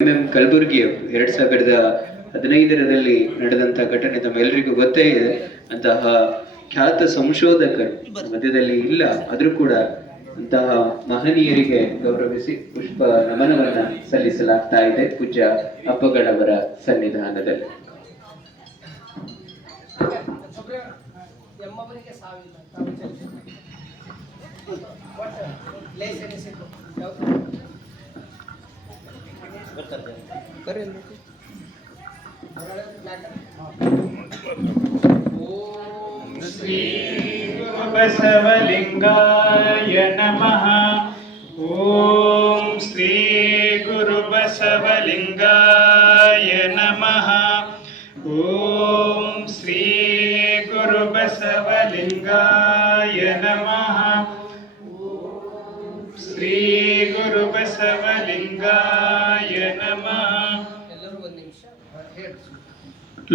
ಕಲಬುರಗಿ 2015ರಲ್ಲಿ ನಡೆದಂತಹ ಘಟನೆ ತಮ್ಮೆಲ್ಲರಿಗೂ ಗೊತ್ತೇ ಇದೆ. ಅಂತಹ ಖ್ಯಾತ ಸಂಶೋಧಕರು ಮಧ್ಯದಲ್ಲಿ ಇಲ್ಲ, ಆದ್ರೂ ಕೂಡ ಅಂತಹ ಮಹನೀಯರಿಗೆ ಗೌರವಿಸಿ ಪುಷ್ಪ ನಮನವನ್ನ ಸಲ್ಲಿಸಲಾಗ್ತಾ ಇದೆ ಪೂಜ್ಯ ಅಪ್ಪಗಳವರ ಸನ್ನಿಧಾನದಲ್ಲಿ. ಓಂ ಶ್ರೀ ಬಸವಲಿಂಗಾಯ ನಮಃ. ಓಂ ಶ್ರೀ ಗುರು ಬಸವಲಿಂಗಾಯ ನಮಃ. ಓಂ ಶ್ರೀ ಗುರು ಬಸವಲಿಂಗಾಯ ನಮಃ. ಶ್ರೀ ಗುರು ಬಸವಲಿಂಗಾಯ ನಮಃ.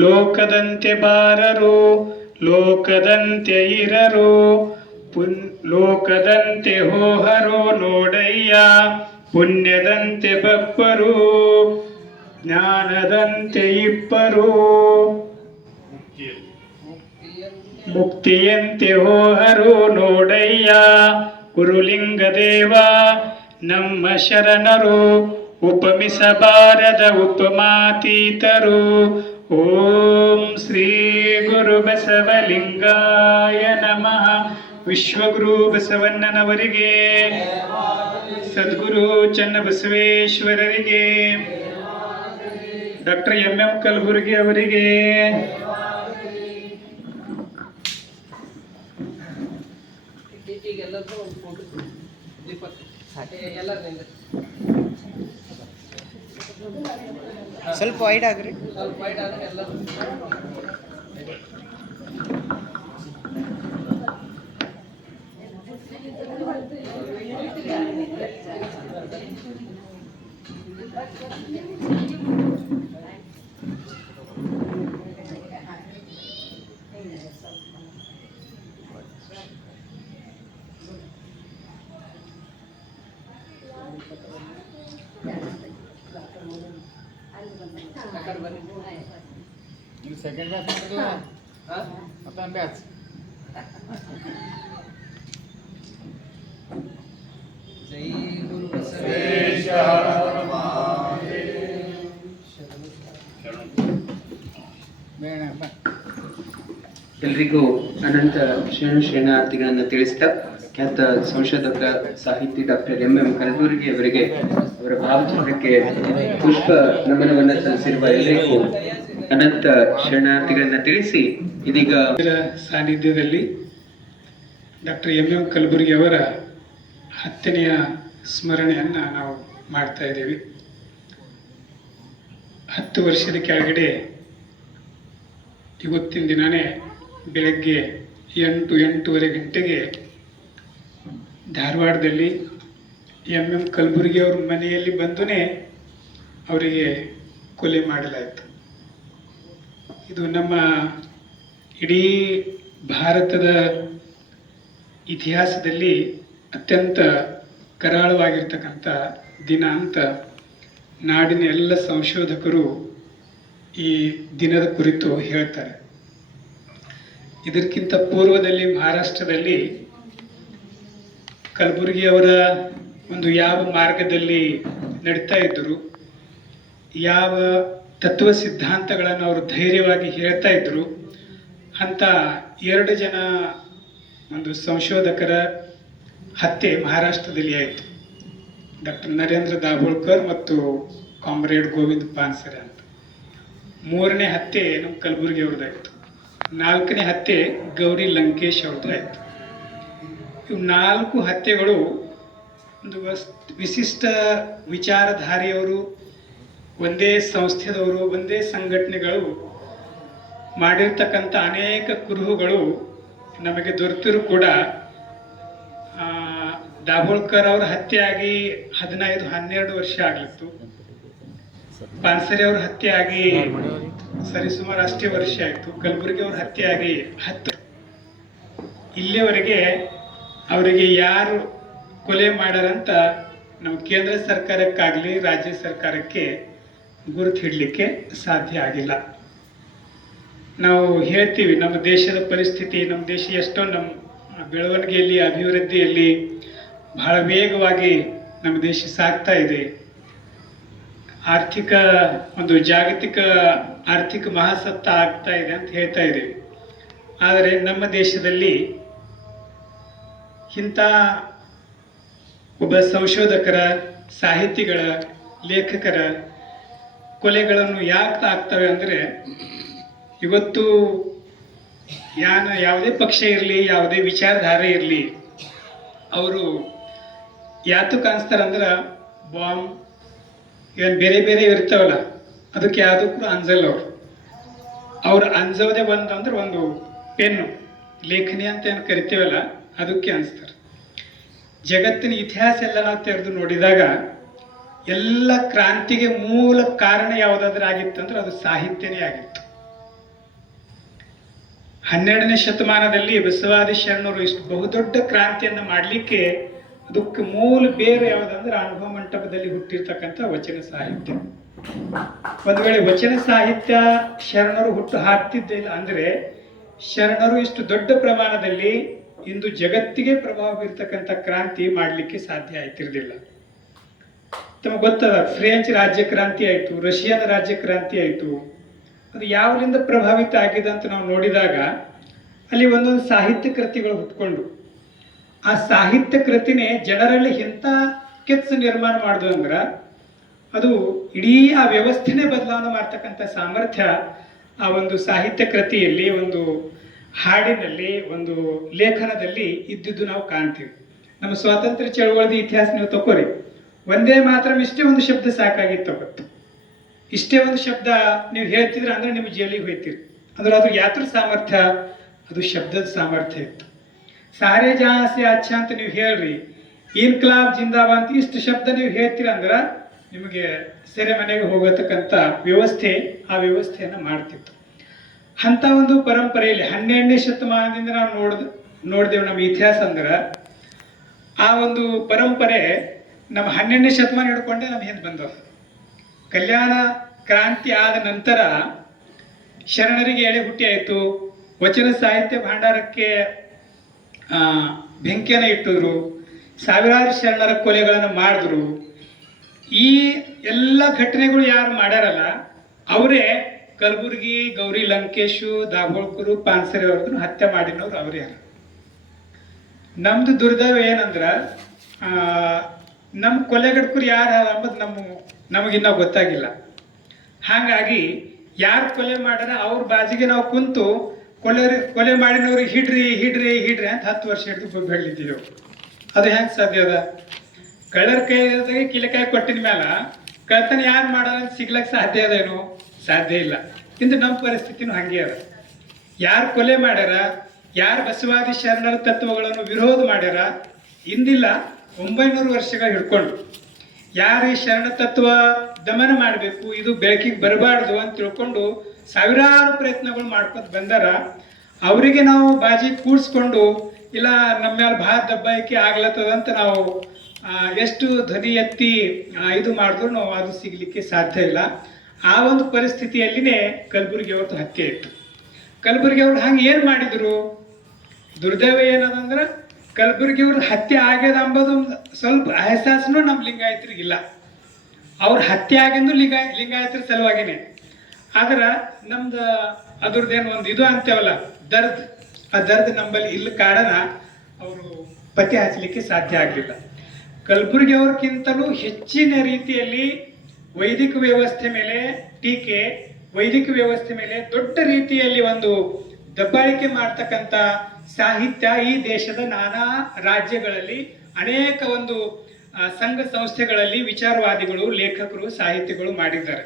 ಲೋಕದಂತೆ ಬಾರರು, ಲೋಕದಂತೆ ಇರರು, ಲೋಕದಂತೆ ಹೋಹರು ನೋಡಯ್ಯ. ಪುಣ್ಯದಂತೆ ಬಪ್ಪರು, ಜ್ಞಾನದಂತೆ ಇಪ್ಪರು, ಮುಕ್ತಿಯಂತೆ ಹೋಹರು ನೋಡಯ್ಯ. ಗುರುಲಿಂಗ ದೇವ ನಮ್ಮ ಶರಣರು, ಉಪಮಿಸಬಾರದ ಉಪಮಾತೀತರು. ಓಂ ಶ್ರೀ ಗುರು ಬಸವಲಿಂಗಾಯ ನಮಃ. ವಿಶ್ವಗುರು ಬಸವಣ್ಣನವರಿಗೆ, ಸದ್ಗುರು ಚನ್ನಬಸವೇಶ್ವರರಿಗೆ, ಡಾಕ್ಟರ್ ಎಂ ಕಲಬುರ್ಗಿ ಅವರಿಗೆ, ಸ್ವಲ್ಪ ವೈಡ್ ಆಗ್ರಿ. ನೀವು ಸೆಕೆಂಡ್ ಬ್ಯಾಚ್ ಮಾಡಿದ್ರಲ್ಲ ಮತ್ತೆ ಬ್ಯಾಚ್. ಜೈ ಗುರು ಬಸವೇಶ್ವರ. ಎಲ್ರಿಗೂ ಅನಂತ ಶರಣಾರ್ಥಿಗಳನ್ನು ತಿಳಿಸ್ತಾ ಖ್ಯಾತ ಸಂಶೋಧಕ ಸಾಹಿತಿ ಡಾಕ್ಟರ್ ಎಂ ಕಲಬುರ್ಗಿ ಅವರಿಗೆ ಅವರ ಭಾವಚಿತ್ರಕ್ಕೆ ಪುಷ್ಪ ನಮನವನ್ನ ಸಲ್ಲಿಸಿರುವ ಎಲ್ಲರಿಗೂ ಅನಂತ ಶರಣಾರ್ಥಿಗಳನ್ನ ತಿಳಿಸಿ ಇದೀಗ ಸಾನ್ನಿಧ್ಯದಲ್ಲಿ ಡಾಕ್ಟರ್ ಎಂ ಕಲಬುರ್ಗಿ ಅವರ 10ನೆಯ ಸ್ಮರಣೆಯನ್ನ ನಾವು ಮಾಡ್ತಾ ಇದ್ದೀವಿ. 10 ವರ್ಷದ ಕೆಳಗಡೆ ಇವತ್ತಿನ ದಿನನೇ ಬೆಳಗ್ಗೆ 8-8:30 ಗಂಟೆಗೆ ಧಾರವಾಡದಲ್ಲಿ ಎಂ ಕಲಬುರ್ಗಿ ಅವ್ರ ಮನೆಯಲ್ಲಿ ಬಂದುನೇ ಅವರಿಗೆ ಕೊಲೆ ಮಾಡಲಾಯಿತು. ಇದು ನಮ್ಮ ಇಡೀ ಭಾರತದ ಇತಿಹಾಸದಲ್ಲಿ ಅತ್ಯಂತ ಕರಾಳವಾಗಿರ್ತಕ್ಕಂಥ ದಿನ ಅಂತ ನಾಡಿನ ಎಲ್ಲ ಸಂಶೋಧಕರು ಈ ದಿನದ ಕುರಿತು ಹೇಳ್ತಾರೆ. ಇದಕ್ಕಿಂತ ಪೂರ್ವದಲ್ಲಿ ಮಹಾರಾಷ್ಟ್ರದಲ್ಲಿ ಕಲಬುರ್ಗಿ ಅವರ ಒಂದು ಯಾವ ಮಾರ್ಗದಲ್ಲಿ ನಡೀತಾ ಇದ್ದರು, ಯಾವ ತತ್ವ ಸಿದ್ಧಾಂತಗಳನ್ನು ಅವರು ಧೈರ್ಯವಾಗಿ ಹೇಳ್ತಾ ಇದ್ದರು ಅಂತ 2 ಜನ ಒಂದು ಸಂಶೋಧಕರ ಹತ್ಯೆ ಮಹಾರಾಷ್ಟ್ರದಲ್ಲಿ ಆಯಿತು. ಡಾಕ್ಟರ್ ನರೇಂದ್ರ ದಾಭೋಳ್ಕರ್ ಮತ್ತು ಕಾಮ್ರೇಡ್ ಗೋವಿಂದ್ ಪಾನ್ಸರೆ ಅಂತ. 3ನೇ ಹತ್ಯೆ ನಮ್ಮ ಕಲಬುರ್ಗಿ ಅವ್ರದ್ದಾಯಿತು. 4ನೇ ಹತ್ಯೆ ಗೌರಿ ಲಂಕೇಶ್ ಅವ್ರದ್ದಾಯಿತು. ಇವು 4 ಹತ್ಯೆಗಳು ಒಂದು ವಿಶಿಷ್ಟ ವಿಚಾರಧಾರೆಯವರು, ಒಂದೇ ಸಂಸ್ಥೆದವರು, ಒಂದೇ ಸಂಘಟನೆಗಳು ಮಾಡಿರ್ತಕ್ಕಂಥ ಅನೇಕ ಕುರುಹುಗಳು ನಮಗೆ ದೊರೆತರೂ ಕೂಡ ದಾಭೋಳ್ಕರ್ ಅವರ ಹತ್ಯೆ ಆಗಿ 15-12 ವರ್ಷ ಆಗ್ಲಿತ್ತು. ಪಾನ್ಸರೆ ಅವ್ರ ಹತ್ಯೆ ಆಗಿ ಸರಿಸುಮಾರು ಅಷ್ಟೇ ವರ್ಷ ಆಯಿತು. ಕಲಬುರ್ಗಿ ಅವ್ರ ಹತ್ಯೆ ಆಗಿ 10. ಇಲ್ಲಿಯವರೆಗೆ ಅವರಿಗೆ ಯಾರು ಕೊಲೆ ಮಾಡ್ಯಾರಂತ ನಮ್ಮ ಕೇಂದ್ರ ಸರ್ಕಾರಕ್ಕಾಗಲಿ ರಾಜ್ಯ ಸರ್ಕಾರಕ್ಕೆ ಗುರುತು ಹಿಡಲಿಕ್ಕೆ ಸಾಧ್ಯ ಆಗಿಲ್ಲ. ನಾವು ಹೇಳ್ತೀವಿ ನಮ್ಮ ದೇಶದ ಪರಿಸ್ಥಿತಿ, ನಮ್ಮ ದೇಶ ಎಷ್ಟೋ ನಮ್ಮ ಬೆಳವಣಿಗೆಯಲ್ಲಿ, ಅಭಿವೃದ್ಧಿಯಲ್ಲಿ ಬಹಳ ವೇಗವಾಗಿ ನಮ್ಮ ದೇಶ ಸಾಗ್ತಾ ಇದೆ. ಆರ್ಥಿಕ ಒಂದು ಜಾಗತಿಕ ಆರ್ಥಿಕ ಮಹಾಸತ್ತ ಆಗ್ತಾ ಇದೆ ಅಂತ ಹೇಳ್ತಾ ಇದ್ದೀವಿ. ಆದರೆ ನಮ್ಮ ದೇಶದಲ್ಲಿ ಇಂಥ ಒಬ್ಬ ಸಂಶೋಧಕರ, ಸಾಹಿತಿಗಳ, ಲೇಖಕರ ಕೊಲೆಗಳನ್ನು ಯಾಕೆ ಆಗ್ತವೆ ಅಂದರೆ, ಇವತ್ತು ಯಾವುದೇ ಪಕ್ಷ ಇರಲಿ, ಯಾವುದೇ ವಿಚಾರಧಾರೆ ಇರಲಿ, ಅವರು ಯಾತಕ್ಕೆ ಅನಿಸ್ತಾರಂದ್ರೆ ಬಾಂಬ್ ಏನು ಬೇರೆ ಬೇರೆ ಇರ್ತಾವಲ್ಲ, ಅದಕ್ಕೆ ಯಾವುದಕ್ಕೂ ಅಂಜಲ್ಲ. ಅವ್ರು ಅಂಜೋದೇ ಬಂತಂದ್ರೆ ಒಂದು ಪೆನ್ನು, ಲೇಖನಿ ಅಂತ ಏನು ಕರಿತೀವಲ್ಲ, ಅದಕ್ಕೆ ಅನಿಸ್ತಾರೆ. ಜಗತ್ತಿನ ಇತಿಹಾಸ ಎಲ್ಲ ನಾವು ತೆರೆದು ನೋಡಿದಾಗ ಎಲ್ಲ ಕ್ರಾಂತಿಗೆ ಮೂಲ ಕಾರಣ ಯಾವುದಾದ್ರೂ ಆಗಿತ್ತಂದ್ರೆ ಅದು ಸಾಹಿತ್ಯನೇ ಆಗಿತ್ತು. 12ನೇ ಶತಮಾನದಲ್ಲಿ ಬಸವಾದಿ ಶರಣರು ಇಷ್ಟು ಬಹುದೊಡ್ಡ ಕ್ರಾಂತಿಯನ್ನು ಮಾಡಲಿಕ್ಕೆ ಅದಕ್ಕೆ ಮೂಲ ಬೇರು ಯಾವುದಂದ್ರೆ ಅನುಭವ ಮಂಟಪದಲ್ಲಿ ಹುಟ್ಟಿರ್ತಕ್ಕಂಥ ವಚನ ಸಾಹಿತ್ಯ. ಒಂದು ವೇಳೆ ವಚನ ಸಾಹಿತ್ಯ ಶರಣರು ಹುಟ್ಟು ಹಾಕ್ತಿದ್ದಿಲ್ಲ ಅಂದರೆ ಶರಣರು ಇಷ್ಟು ದೊಡ್ಡ ಪ್ರಮಾಣದಲ್ಲಿ ಇಂದು ಜಗತ್ತಿಗೆ ಪ್ರಭಾವ ಬೀರ್ತಕ್ಕಂಥ ಕ್ರಾಂತಿ ಮಾಡಲಿಕ್ಕೆ ಸಾಧ್ಯ ಆಯ್ತಿರ್ಲಿಲ್ಲ. ತಮಗೆ ಗೊತ್ತದ, ಫ್ರೆಂಚ್ ರಾಜ್ಯ ಕ್ರಾಂತಿ ಆಯಿತು, ರಷ್ಯಾದ ರಾಜ್ಯ ಕ್ರಾಂತಿ ಆಯಿತು. ಅದು ಯಾವಲಿಂದ ಪ್ರಭಾವಿತ ಆಗಿದೆ ಅಂತ ನಾವು ನೋಡಿದಾಗ ಅಲ್ಲಿ ಒಂದೊಂದು ಸಾಹಿತ್ಯ ಕೃತಿಗಳು ಹುಟ್ಕೊಂಡು, ಆ ಸಾಹಿತ್ಯ ಕೃತಿನೇ ಜನರಲ್ಲಿ ಎಂಥ ಕೆತ್ಸ ನಿರ್ಮಾಣ ಮಾಡೋದು ಅಂದ್ರೆ ಅದು ಇಡೀ ಆ ವ್ಯವಸ್ಥೆನೇ ಬದಲಾವಣೆ ಮಾಡ್ತಕ್ಕಂಥ ಸಾಮರ್ಥ್ಯ ಆ ಒಂದು ಸಾಹಿತ್ಯ ಕೃತಿಯಲ್ಲಿ, ಒಂದು ಹಾಡಿನಲ್ಲಿ, ಒಂದು ಲೇಖನದಲ್ಲಿ ಇದ್ದಿದ್ದು ನಾವು ಕಾಣ್ತೀವಿ. ನಮ್ಮ ಸ್ವಾತಂತ್ರ್ಯ ಚಳವಳಿದ ಇತಿಹಾಸ ನೀವು ತಗೋರಿ, ಒಂದೇ ಮಾತ್ರ ಇಷ್ಟೇ ಒಂದು ಶಬ್ದ ಸಾಕಾಗಿತ್ತು ಅವತ್ತು. ಇಷ್ಟೇ ಒಂದು ಶಬ್ದ ನೀವು ಹೇಳ್ತಿದ್ರೆ ಅಂದ್ರೆ ನೀವು ಜೈಲಿಗೆ ಹೋಯ್ತೀರಿ. ಅಂದ್ರೆ ಅದು ಯಾತ್ರ ಸಾಮರ್ಥ್ಯ, ಅದು ಶಬ್ದದ ಸಾಮರ್ಥ್ಯ ಇತ್ತು. ಸಾರೇ ಜಹಾಂ ಸೆ ಅಚ್ಚಾ ಅಂತ ನೀವು ಹೇಳ್ರಿ, ಇನ್ಕ್ಲಾಬ್ ಜಿಂದಾಬಾದ್ ಅಂತ ಇಷ್ಟು ಶಬ್ದ ನೀವು ಹೇಳ್ತೀರ ಅಂದ್ರೆ ನಿಮಗೆ ಸೆರೆಮನೆಗೆ ಹೋಗತಕ್ಕಂಥ ವ್ಯವಸ್ಥೆ ಆ ವ್ಯವಸ್ಥೆಯನ್ನು ಮಾಡ್ತಿತ್ತು. ಅಂಥ ಒಂದು ಪರಂಪರೆಯಲ್ಲಿ 12ನೇ ಶತಮಾನದಿಂದ ನಾವು ನೋಡಿದೆವು ನಮ್ಮ ಇತಿಹಾಸ ಅಂದ್ರೆ, ಆ ಒಂದು ಪರಂಪರೆ ನಮ್ಮ 12ನೇ ಶತಮಾನ ಹಿಡ್ಕೊಂಡೆ ನಮ್ಮ ಹಿಂದೆ ಬಂದವು. ಕಲ್ಯಾಣ ಕ್ರಾಂತಿ ಆದ ನಂತರ ಶರಣರಿಗೆ ಎಳೆ ಹುಟ್ಟಿ ಆಯಿತು. ವಚನ ಸಾಹಿತ್ಯ ಭಂಡಾರಕ್ಕೆ ಬೆಂಕಿಯನ್ನು ಇಟ್ಟಿದ್ರು, ಸಾವಿರಾರು ಶರಣರ ಕೊಲೆಗಳನ್ನು ಮಾಡಿದ್ರು. ಈ ಎಲ್ಲ ಘಟನೆಗಳು ಯಾರು ಮಾಡ್ಯಾರಲ್ಲ ಅವರೇ ಕಲಬುರ್ಗಿ, ಗೌರಿ ಲಂಕೇಶು, ದಾಬೋಳ್ಕರು, ಪಾನ್ಸರೆ ಅವ್ರದ್ದು ಹತ್ಯೆ ಮಾಡಿನವ್ರು ಅವರೇ ಯಾರು. ನಮ್ದು ದುರ್ದೈವ ಏನಂದ್ರೆ ನಮ್ಮ ಕೊಲೆಗಡ್ಕರು ಯಾರು ಅಂಬದು ನಮಗಿನ್ನ ಗೊತ್ತಾಗಿಲ್ಲ. ಹಾಗಾಗಿ ಯಾರು ಕೊಲೆ ಮಾಡ್ಯಾರ ಅವ್ರ ಬಾಜಿಗೆ ನಾವು ಕುಂತು ಕೊಲೆ ಮಾಡಿನವ್ರಿಗೆ ಹಿಡ್ರಿ ಹಿಡ್ರಿ ಹಿಡ್ರಿ ಅಂತ 10 ವರ್ಷ ಹಿಡಿದು ಬೆಳ್ಳಿದ್ದೀವಿ. ಅದು ಹೆಂಗೆ ಸಾಧ್ಯ ಅದ? ಕಳ್ಳರ ಕೈದಾಗೆ ಕಿಲಕಾಯಿ ಕೊಟ್ಟಿನ ಮೇಲೆ ಕಳ್ತನ ಯಾರು ಮಾಡೋಣ ಸಿಗ್ಲಕ್ಕೆ ಸಾಧ್ಯ ಅದೇನು? ಸಾಧ್ಯ ಇಲ್ಲ. ಇಂದು ನಮ್ಮ ಪರಿಸ್ಥಿತಿನೂ ಹಾಗೆ ಅದ. ಯಾರು ಕೊಲೆ ಮಾಡ್ಯಾರ, ಯಾರು ಬಸವಾದಿ ಶರಣರ ತತ್ವಗಳನ್ನು ವಿರೋಧ ಮಾಡ್ಯಾರ, ಇಂದಿಲ್ಲ 900 ವರ್ಷಗಳ ಹಿಡ್ಕೊಂಡು ಯಾರು ಈ ಶರಣ ತತ್ವ ದಮನ ಮಾಡಬೇಕು, ಇದು ಬೆಳಕಿಗೆ ಬರಬಾರ್ದು ಅಂತ ತಿಳ್ಕೊಂಡು ಸಾವಿರಾರು ಪ್ರಯತ್ನಗಳು ಮಾಡ್ಕೊತ ಬಂದಾರ. ಅವರಿಗೆ ನಾವು ಬಾಜಿ ಕೂಡಿಸ್ಕೊಂಡು ಇಲ್ಲ ನಮ್ಮ ಮೇಲೆ ಭಾಳ ದಬ್ಬಾಯಿಕೆ ಆಗ್ಲತ್ತದಂತ ನಾವು ಎಷ್ಟು ಧ್ವನಿ ಎತ್ತಿ ಇದು ಮಾಡಿದ್ರು ಅದು ಸಿಗಲಿಕ್ಕೆ ಸಾಧ್ಯ ಇಲ್ಲ. ಆ ಒಂದು ಪರಿಸ್ಥಿತಿಯಲ್ಲಿನೇ ಕಲಬುರ್ಗಿ ಅವ್ರದ್ದು ಹತ್ಯೆ ಇತ್ತು. ಕಲಬುರ್ಗಿ ಅವ್ರು ಹಂಗೆ ಏನು ಮಾಡಿದರು? ದುರ್ದೈವ ಏನದಂದ್ರೆ ಕಲಬುರ್ಗಿ ಅವ್ರದ್ದು ಹತ್ಯೆ ಆಗ್ಯದ ಅಂಬೋದು ಸ್ವಲ್ಪ ಅಹಸಾಸನೂ ನಮ್ಮ ಲಿಂಗಾಯತರಿಗಿಲ್ಲ. ಅವ್ರ ಹತ್ಯೆ ಆಗಿಂದು ಲಿಂಗಾಯತರ ಸಲುವಾಗಿನೇ. ಆದ್ರೆ ನಮ್ದು ಅದ್ರದ್ದೇನು ಒಂದು ಇದು ಅಂತೇವಲ್ಲ ದರ್ದ್, ಆ ದರ್ದ್ ನಂಬಲ್ಲಿ ಇಲ್ಲ ಕಾರಣ ಅವರು ಪತ್ತೆ ಹಚ್ಚಲಿಕ್ಕೆ ಸಾಧ್ಯ ಆಗಲಿಲ್ಲ. ಕಲಬುರ್ಗಿ ಅವ್ರಿಗಿಂತಲೂ ಹೆಚ್ಚಿನ ರೀತಿಯಲ್ಲಿ ವೈದಿಕ ವ್ಯವಸ್ಥೆ ಮೇಲೆ ಟೀಕೆ, ವೈದಿಕ ವ್ಯವಸ್ಥೆ ಮೇಲೆ ದೊಡ್ಡ ರೀತಿಯಲ್ಲಿ ಒಂದು ದಬ್ಬಾಳಿಕೆ ಮಾಡ್ತಕ್ಕಂಥ ಸಾಹಿತ್ಯ ಈ ದೇಶದ ನಾನಾ ರಾಜ್ಯಗಳಲ್ಲಿ ಅನೇಕ ಒಂದು ಸಂಘ ಸಂಸ್ಥೆಗಳಲ್ಲಿ ವಿಚಾರವಾದಿಗಳು, ಲೇಖಕರು, ಸಾಹಿತಿಗಳು ಮಾಡಿದ್ದಾರೆ.